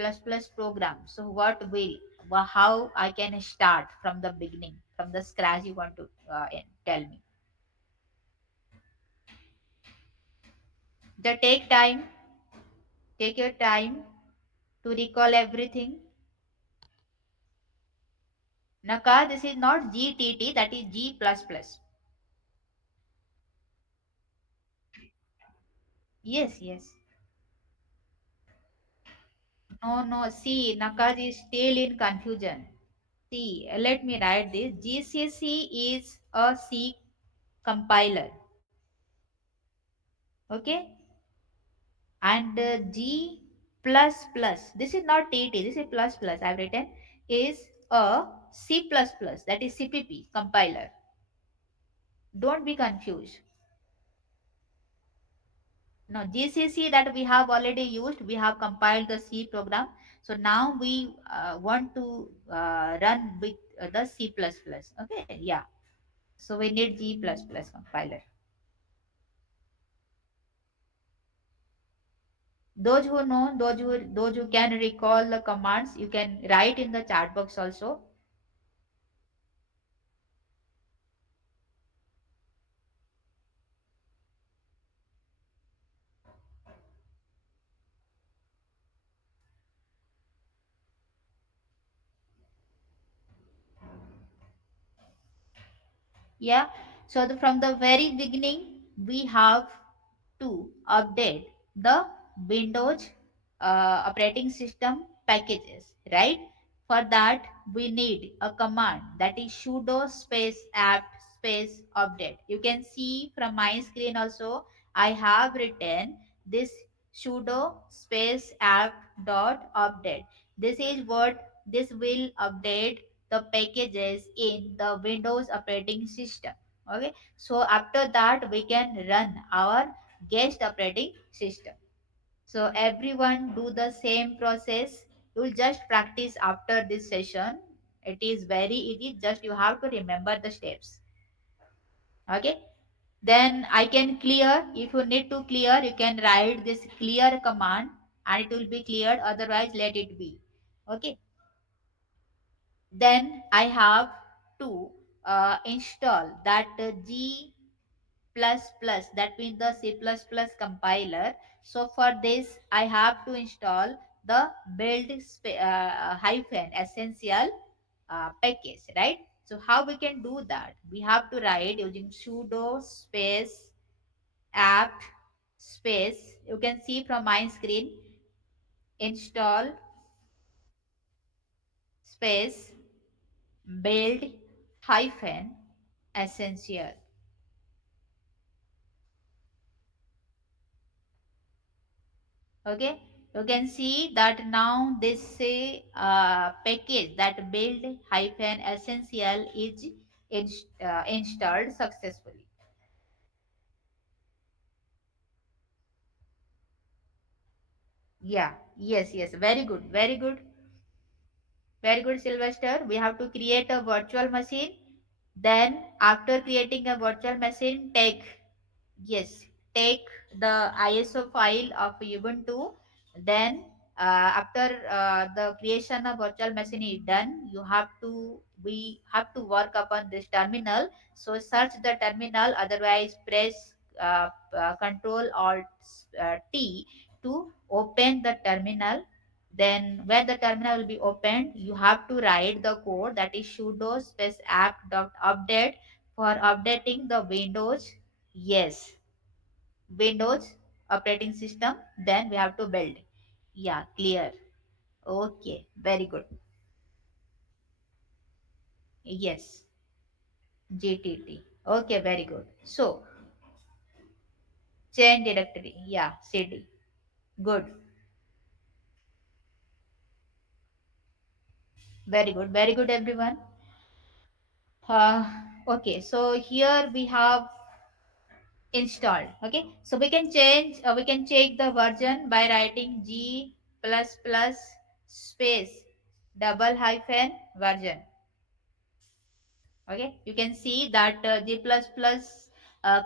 program. So what will, how I can start from the beginning, from the scratch you want to tell me. Just take your time to recall everything. Naka, this is not GTT, that is G plus plus. Yes, yes. No, no. See, Nakaj is still in confusion. See, let me write this. GCC is a C compiler. Okay, and G plus plus. This is not TT. This is plus plus. I've written is a C plus plus. That is CPP compiler. Don't be confused. No, GCC that we have already used, we have compiled the C program. So now we want to run with the C++. Okay, yeah. So we need G++ compiler. Those who can recall the commands, you can write in the chat box also. Yeah. So from the very beginning, we have to update the Windows operating system packages, right? For that, we need a command that is sudo space apt space update. You can see from my screen also, I have written this sudo space apt dot update. This is what this will update the packages in the Windows operating system. Okay, so after that we can run our guest operating system. So everyone do the same process. You'll just practice after this session. It is very easy. Just you have to remember the steps. Okay. Then I can clear. If you need to clear, you can write this clear command and it will be cleared. Otherwise, let it be. Okay. Then I have to install that G plus plus, that means the C plus plus compiler. So for this I have to install the hyphen essential package, right? So how we can do that? We have to write using sudo space apt space, you can see from my screen, install space build hyphen essential. Okay, you can see that now this package that build hyphen essential is installed successfully. Yeah, yes, yes, very good, very good, very good, Sylvester. We have to create a virtual machine. Then after creating a virtual machine, yes, take the ISO file of Ubuntu. Then after the creation of virtual machine is done, we have to work upon this terminal. So search the terminal, otherwise press Control Alt T to open the terminal. Then when the terminal will be opened, you have to write the code that is sudo space app dot update for updating the Windows. Yes, Windows operating system. Then we have to build. Yeah, clear. Okay, very good. Yes, GTT. Okay, very good. So change directory. Yeah, CD. Good. Very good. Very good, everyone. Uh, okay, so here we have installed. Okay, so we can change, we can check the version by writing G plus plus space double hyphen version. Okay, you can see that G++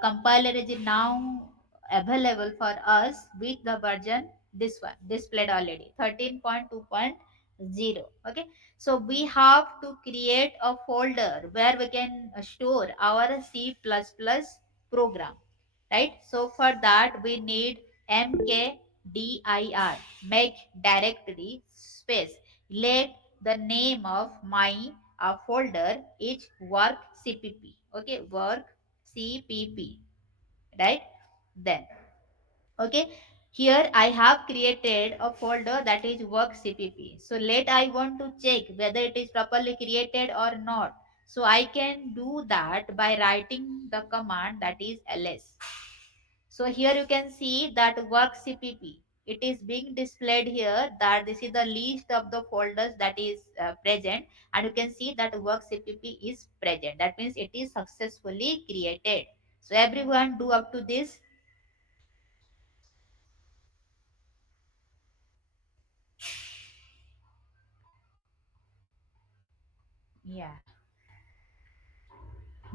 compiler is now available for us with the version, this one displayed already 13.2.0. Okay, so we have to create a folder where we can store our C++ program, right? So for that we need mkdir, make directory space, let the name of my folder is work cpp. Okay, work cpp, right? Then, okay, here I have created a folder that is work cpp. So let I want to check whether it is properly created or not. So I can do that by writing the command that is ls. So here you can see that work cpp, it is being displayed here, that this is the list of the folders that is present, and you can see that work cpp is present. That means it is successfully created. So everyone do up to this. Yeah.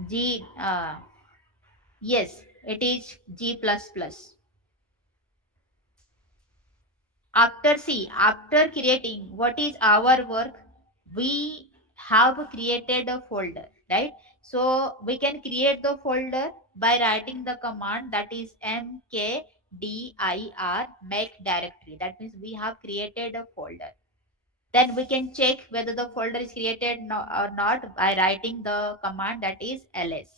G, yes, it is G++. After C, after creating, what is our work? We have created a folder, right? So we can create the folder by writing the command that is mkdir make directory. That means we have created a folder. Then we can check whether the folder is created or not by writing the command that is ls.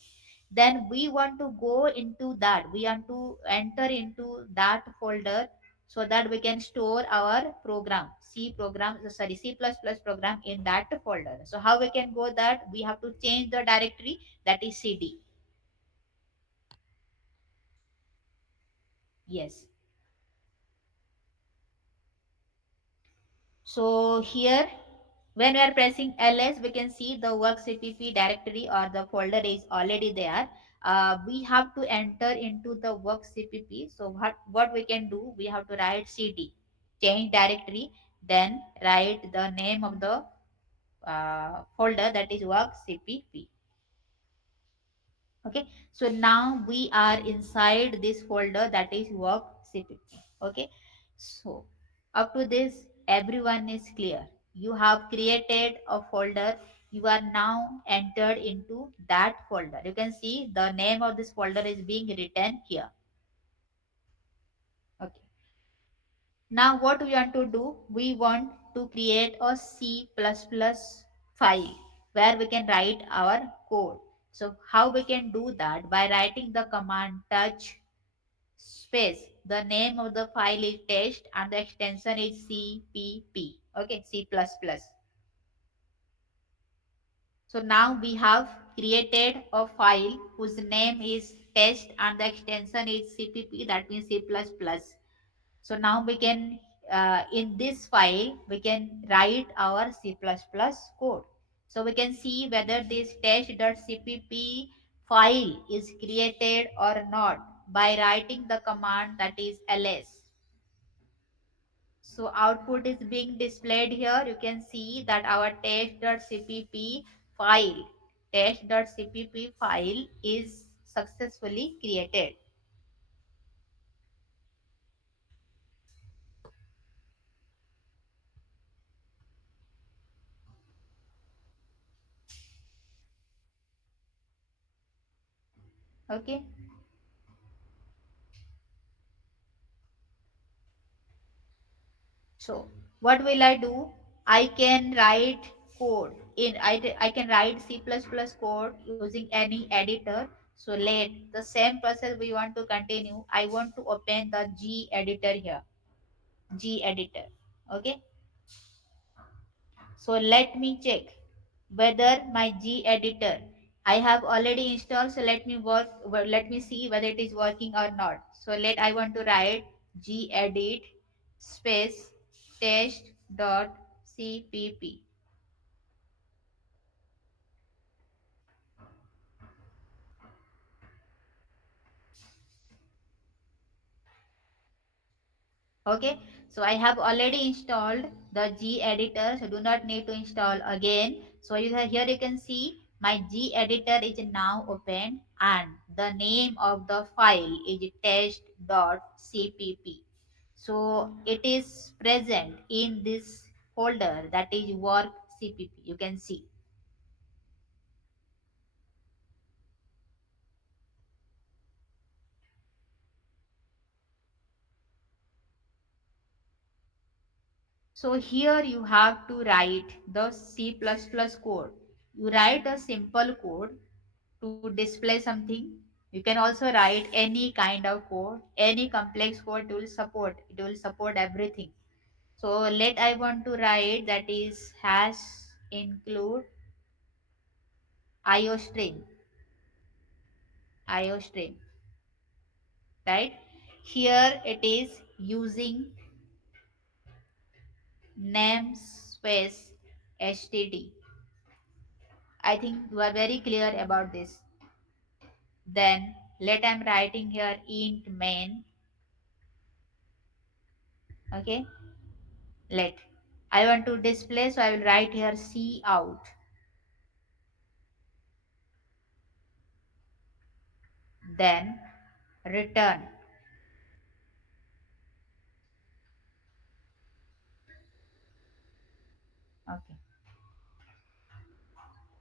Then we want to go into that, we want to enter into that folder, so that we can store our program, c++ program in that folder. So how we can go that? We have to change the directory, that is cd. Yes. So here, when we are pressing ls, we can see the work cpp directory or the folder is already there. We have to enter into the work cpp. So what we can do, we have to write cd, change directory, then write the name of the folder that is work cpp. Okay, so now we are inside this folder that is work cpp. Okay, so up to this everyone is clear. You have created a folder, you are now entered into that folder. You can see the name of this folder is being written here. Okay, now what we want to do, we want to create a c++ file where we can write our code. So how we can do that? By writing the command touch space, the name of the file is test and the extension is cpp. Okay, c++. So now we have created a file whose name is test and the extension is cpp, that means c++. So now we can, in this file, we can write our C++ code. So we can see whether this test.cpp file is created or not by writing the command that is ls. So output is being displayed here. You can see that our file, test.cpp file is successfully created. Okay. So what will I do? I can write code in, I can write C++ code using any editor. So let the same process we want to continue. I want to open the G editor here. G editor. Okay. So let me check whether my G editor I have already installed. So let me let me see whether it is working or not. So I want to write gedit space test dot cpp. Okay, so I have already installed the G editor, so do not need to install again. So here you can see my G editor is now open and the name of the file is test.cpp. So it is present in this folder that is work cpp. You can see. So here you have to write the C++ code. You write a simple code to display something. You can also write any kind of code, any complex code. It will support everything. So let I want to write that is hash include iostream, iostream, right? Here it is using namespace std. I think you are very clear about this. Then let I'm writing here int main. Okay, let I want to display, so I will write here c out, then return. Okay,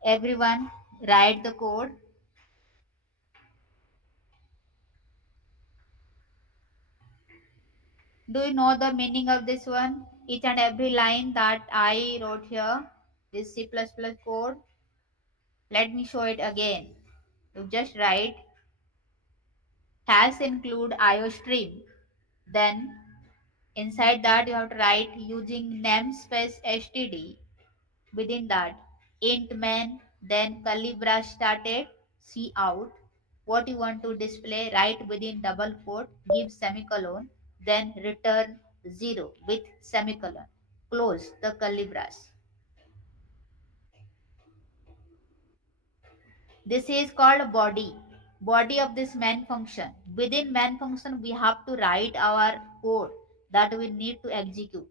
everyone write the code. Do you know the meaning of this one? Each and every line that I wrote here, this C++ code, let me show it again. You just write has include iostream. Then inside that you have to write using namespace std. Within that, int main, then curly brace started, C out. What you want to display, write within double quote, give semicolon, then return 0 with semicolon. Close the curly brace. This is called body of this main function. Within main function, we have to write our code that we need to execute.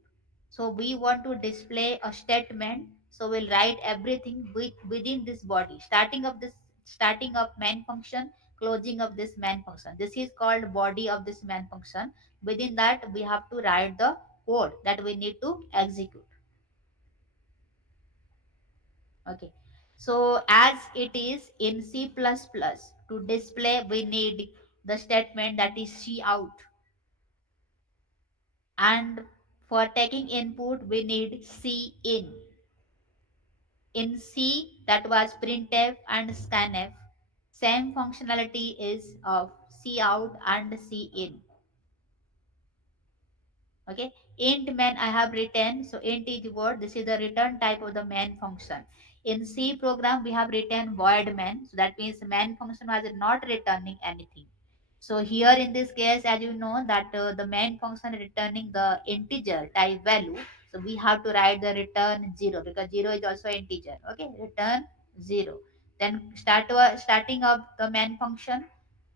So we want to display a statement. So we'll write everything within this body, starting of main function, closing of this main function. This is called body of this main function. Within that, we have to write the code that we need to execute. Okay. So as it is in C++, to display we need the statement that is C out, and for taking input we need C in. In C that was printf and scanf. Same functionality is of C out and C in. Okay, int main I have written. So int is word, this is the return type of the main function. In C program we have written void main, so that means main function was not returning anything. So here in this case, as you know that the main function returning the integer type value, so we have to write the return 0 because 0 is also integer. Okay, return 0. Then starting of the main function,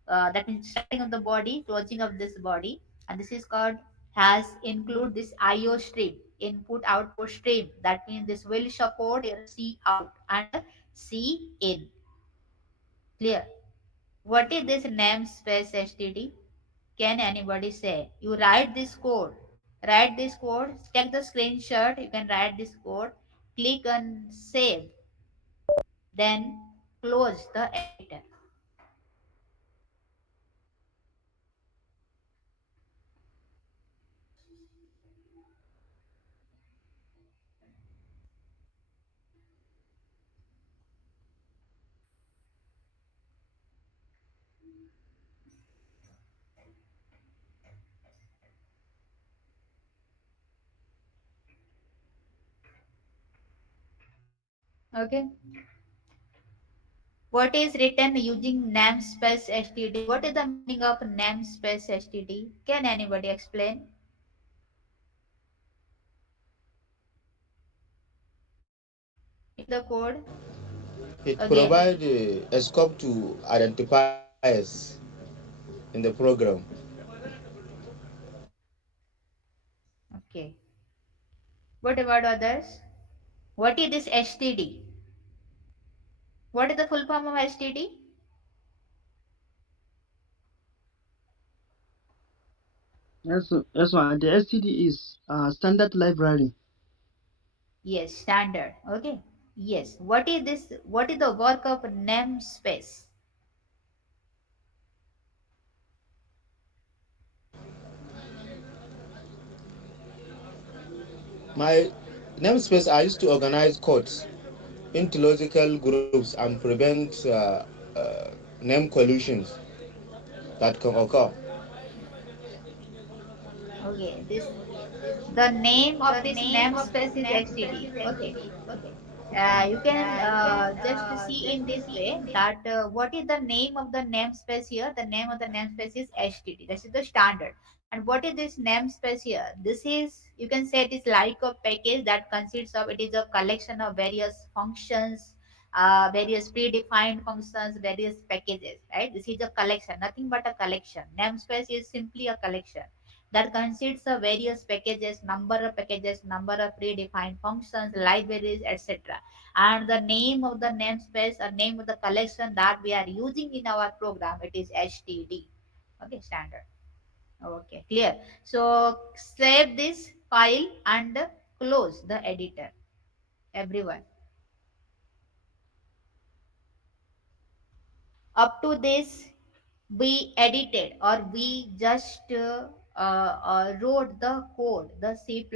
that means starting of the body, closing of this body, and this is called has include this IO stream, input output stream. That means this will support your C out and C in. Clear? What is this namespace std? Can anybody say? You write this code, take the screenshot, you can write this code, click on save, then close the editor. Okay. What is written using namespace std? What is the meaning of namespace std? Can anybody explain? In the code It again. provides a scope to identifiers in the program. Okay. What about others? What is this std? What is the full form of std? Yes, one. The STD is standard library. Yes, standard. Okay. Yes. What is this? What is the work of namespace? My namespace I used to organize codes. into logical groups and prevent name collisions that can occur. Okay, this the name of this namespace is std. Okay, you can just see in this way that what is the name of the namespace here. The name of the namespace is std. This is the standard. And what is this namespace here? This is, you can say, it is like a package that consists of, it is a collection of various functions, various predefined functions, various packages, right? This is a collection, nothing but a collection. Namespace is simply a collection that consists of various packages, number of predefined functions, libraries, etc. And the name of the namespace or name of the collection that we are using in our program, it is HTD. Okay, standard. Okay, clear. So save this file and close the editor, everyone. Up to this, we edited or we just wrote the code, the C++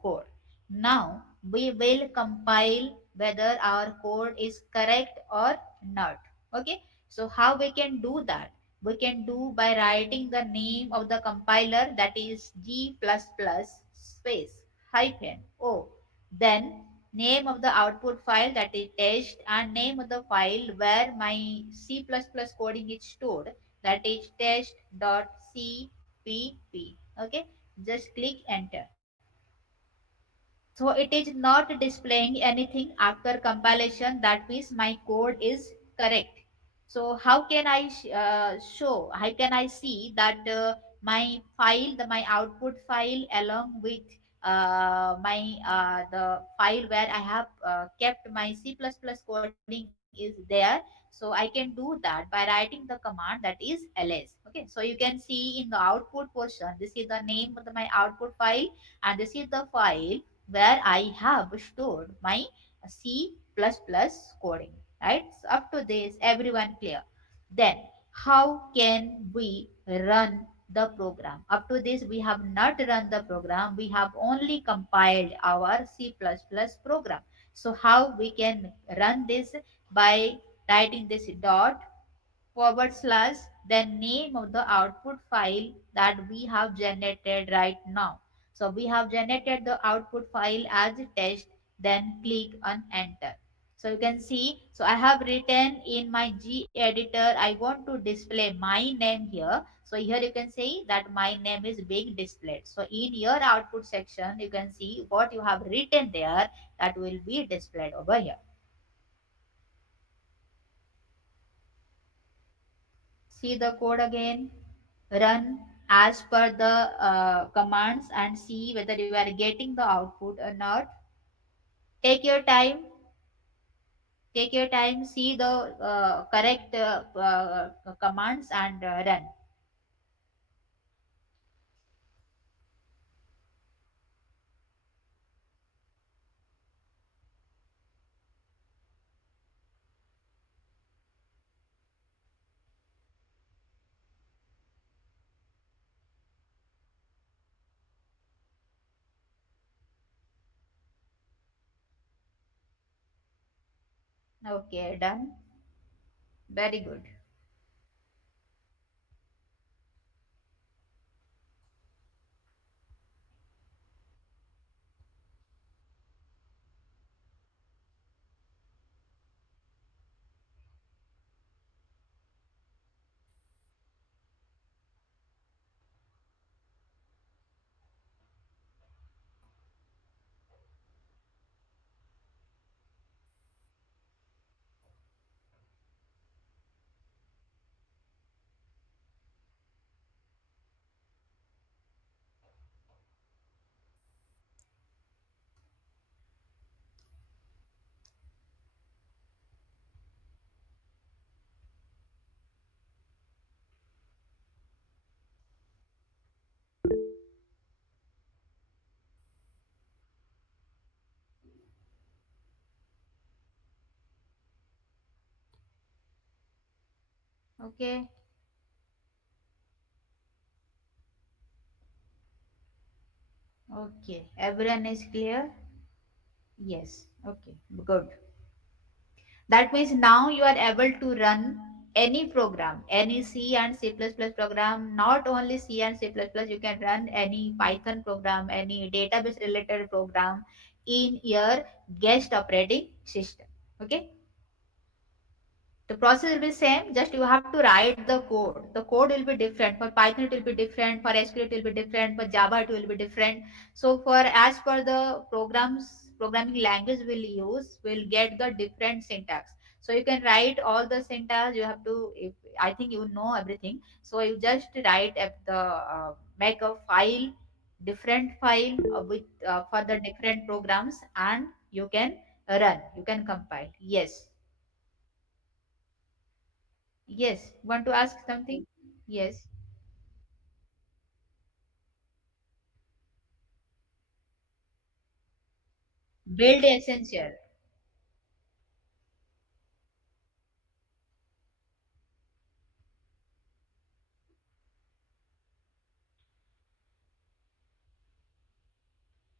code. Now we will compile whether our code is correct or not. Okay, so how we can do that? We can do by writing the name of the compiler, that is G++ space hyphen O. Then name of the output file, that is test, and name of the file where my C++ coding is stored, that is test.cpp. Okay, just click enter. So it is not displaying anything after compilation. That means my code is correct. So how can I show? How can I see that my file, my output file, along with my the file where I have kept my C++ coding is there? So I can do that by writing the command, that is ls. Okay, so you can see in the output portion, this is the name of my output file, and this is the file where I have stored my C++ coding. Right? So up to this, everyone clear? Then how can we run the program? Up to this, we have not run the program. We have only compiled our C++ program. So how we can run this? By writing this dot forward slash, then name of the output file that we have generated right now. So we have generated the output file as test, then click on enter. So you can see, so I have written in my G editor, I want to display my name here. So here you can see that my name is being displayed. So in your output section, you can see what you have written there, that will be displayed over here. See the code again, run as per the commands and see whether you are getting the output or not. Take your time, take your time, see the correct commands and run. Okay, done. Very good. Okay, okay, everyone is clear? Yes, okay, good. That means now you are able to run any program, any C and C++ program, not only C and C++, you can run any Python program, any database related program in your guest operating system. Okay. The process will be same, just you have to write the code. The code will be different. For Python it will be different, for SQL it will be different, for Java it will be different. So for as per the programming language we'll use, we'll get the different syntax. So you can write all the syntax. You have to, if I think you know everything, so you just write at the make a file, different file with for the different programs, and you can run, you can compile. Yes. Yes, want to ask something? Yes, build essential.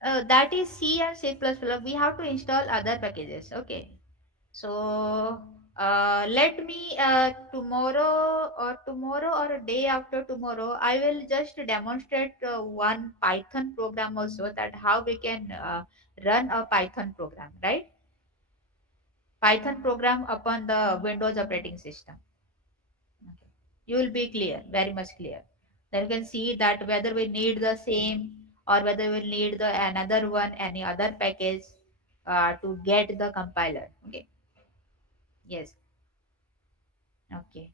That is C and C++. We have to install other packages. Okay. So let me tomorrow or a day after tomorrow, I will just demonstrate one Python program also, that how we can run a Python program, right? Python program upon the Windows operating system. Okay. You will be clear, very much clear. Then you can see that whether we need the same or whether we need the another one, any other package to get the compiler. Okay. Yes. Okay.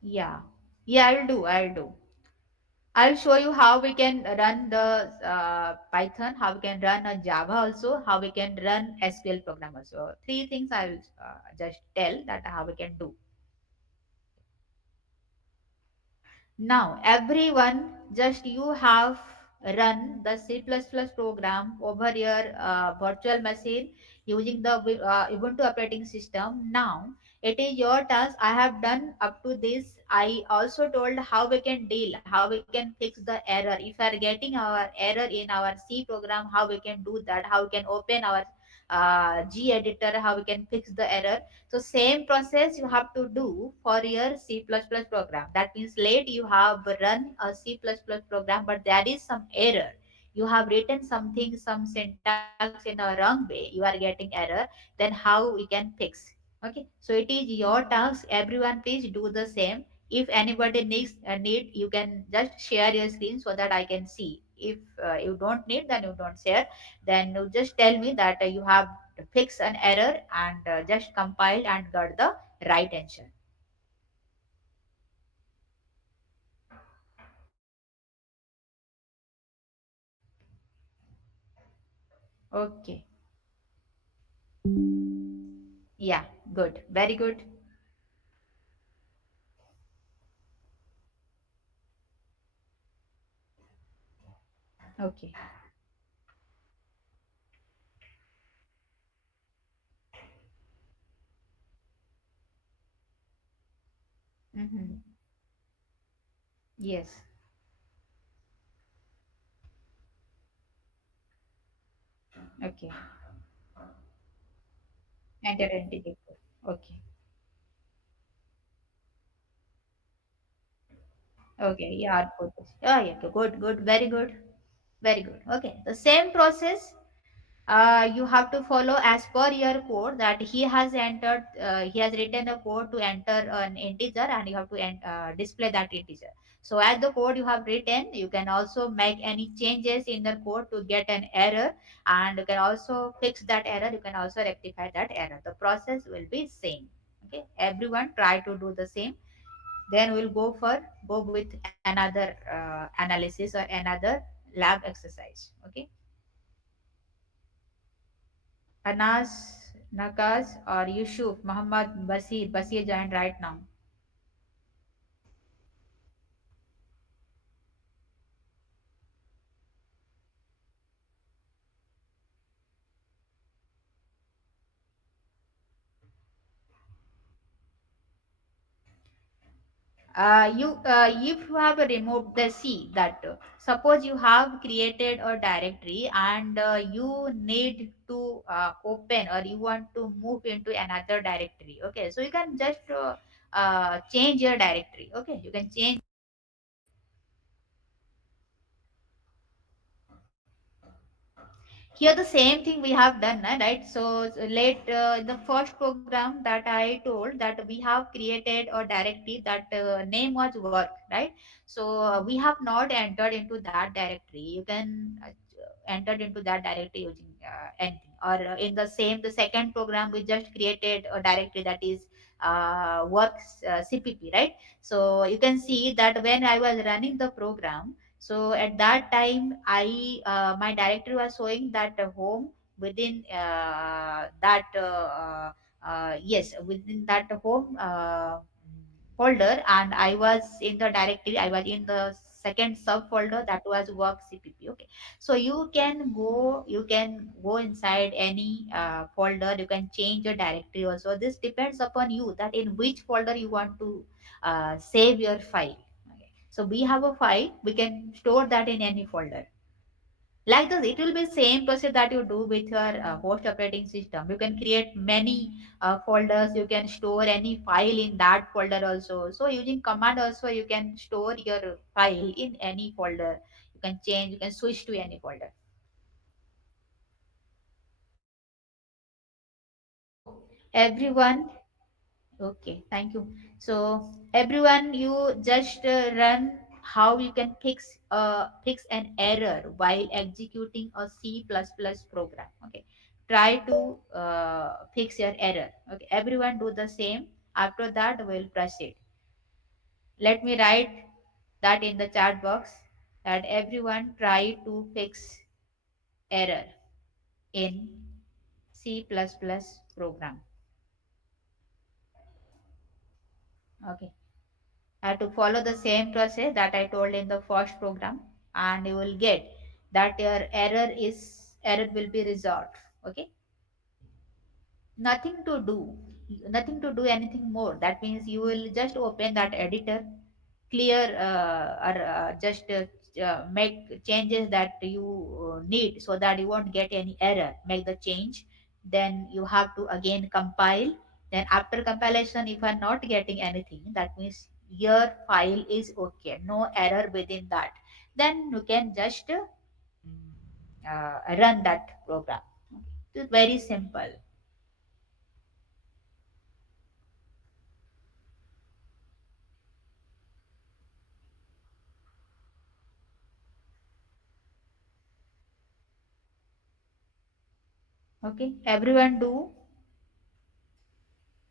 Yeah. Yeah, I will do. I will do. I'll show you how we can run the Python, how we can run a Java also, how we can run SQL program also. Three things I will just tell that how we can do. Now, everyone, just you have run the C++ program over your virtual machine using the Ubuntu operating system. Now, it is your task. I have done up to this. I also told how we can deal, how we can fix the error. If we are getting our error in our C program, how we can do that, how we can open our G editor, how we can fix the error. So same process you have to do for your C++ program. That means late you have run a C++ program, but there is some error. You have written something, some syntax in a wrong way. You are getting error. Then how we can fix? Okay. So it is your task. Everyone, please do the same. If anybody needs a need, you can just share your screen so that I can see. If you don't need, then you don't share. Then you just tell me that you have fix an error and just compile and got the right answer. Okay. Yeah, good. Very good. Okay. Mm-hmm. Yes. Okay. Enter entity code. Okay. Okay. Yeah, output. Oh, yeah. Okay. Good. Good. Very good. Very good. Okay. The same process you have to follow as per your code, that he has entered, he has written a code to enter an integer, and you have to display that integer. So as the code you have written, you can also make any changes in the code to get an error, and you can also fix that error, you can also rectify that error. The process will be same. Okay, everyone try to do the same. Then we'll go with another analysis or another lab exercise. Okay. Anas, Nakaz, or Yusuf, Muhammad, Basir joined right now. if you have removed the C, that suppose you have created a directory and you need to open or you want to move into another directory. Okay, so you can just change your directory. Okay, you can change. Here the same thing we have done, right? So late in the first program that I told, that we have created a directory that name was work, right? So we have not entered into that directory. You can entered into that directory using anything, or in the same the second program we just created a directory that is works cpp, right? So you can see that when I was running the program, so at that time I my directory was showing that home within that yes, within that home folder, and I was in the directory, I was in the second subfolder that was work cpp. Okay, so you can go inside any folder, you can change your directory also. This depends upon you that in which folder you want to save your file. Okay. So we have a file, we can store that in any folder. Like this, it will be same process that you do with your host operating system. You can create many folders, you can store any file in that folder also. So using command also you can store your file in any folder. You can change, you can switch to any folder. So everyone, okay, thank you. So everyone, you just run how you can fix an error while executing a C++ program. Okay, try to fix your error. Okay, everyone do the same. After that, we'll proceed. Let me write that in the chat box, that everyone try to fix error in C++ program. Okay. Have to follow the same process that I told in the first program, and you will get that your error will be resolved. Okay, nothing to do, nothing to do anything more. That means you will just open that editor, clear or just make changes that you need so that you won't get any error. Make the change, then you have to again compile. Then after compilation, if you are not getting anything, that means your file is okay, no error within that. Then you can just run that program. It's very simple. Okay, everyone do.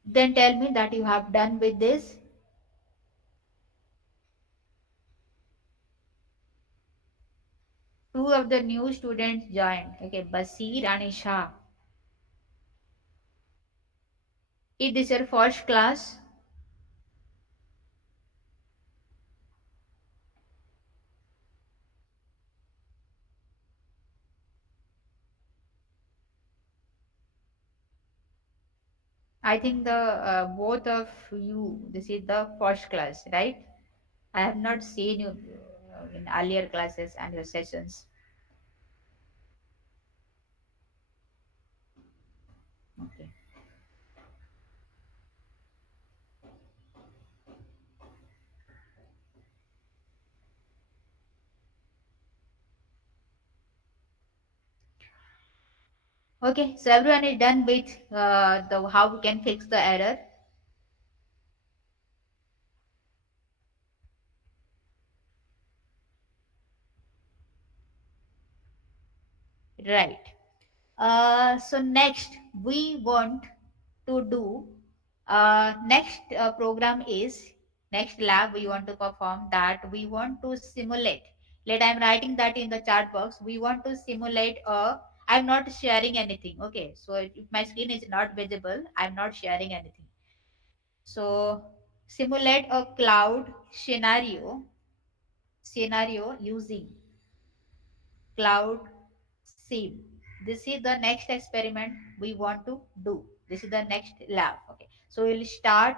Then tell me that you have done with this. Two of the new students joined. Okay, Basir and Isha. Is this your first class? I think the both of you, this is the first class, right? I have not seen you in earlier classes and your sessions. Okay. Okay, so everyone is done with the how we can fix the error. Right. So next we want to do next program is next lab we want to perform, that we want to simulate. Let I'm writing that in the chat box. We want to simulate a, I'm not sharing anything. Okay, so if my screen is not visible, I'm not sharing anything. So simulate a cloud scenario using cloud sim. This is the next experiment we want to do. This is the next lab. Okay, so we'll start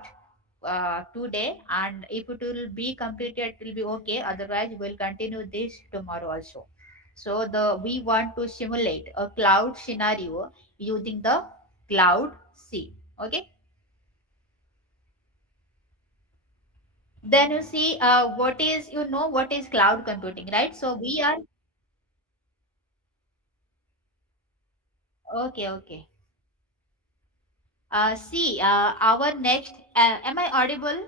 today, and if it will be completed it will be okay, otherwise we'll continue this tomorrow also. So the we want to simulate a cloud scenario using the cloud c. Okay, then you see what is, you know what is cloud computing, right? So we are okay, okay. See, our next, am I audible?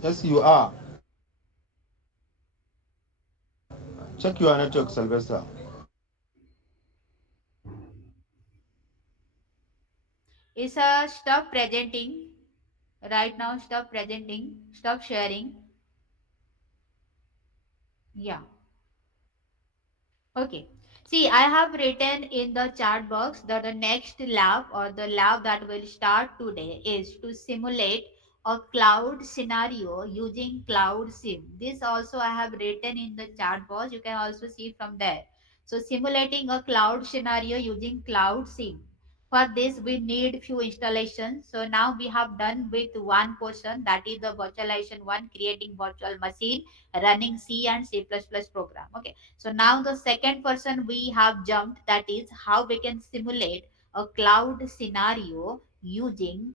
Yes, you are. Check your network, Sylvester. Is stop presenting right now, stop presenting, stop sharing. Yeah. Okay. See, I have written in the chat box that the next lab or the lab that will start today is to simulate a cloud scenario using Cloud Sim. This also I have written in the chat box. You can also see from there. So simulating a cloud scenario using Cloud Sim. For this, we need few installations. So now we have done with one portion, that is the virtualization one, creating virtual machine, running C and C++ program. Okay, so now the second person we have jumped, that is how we can simulate a cloud scenario using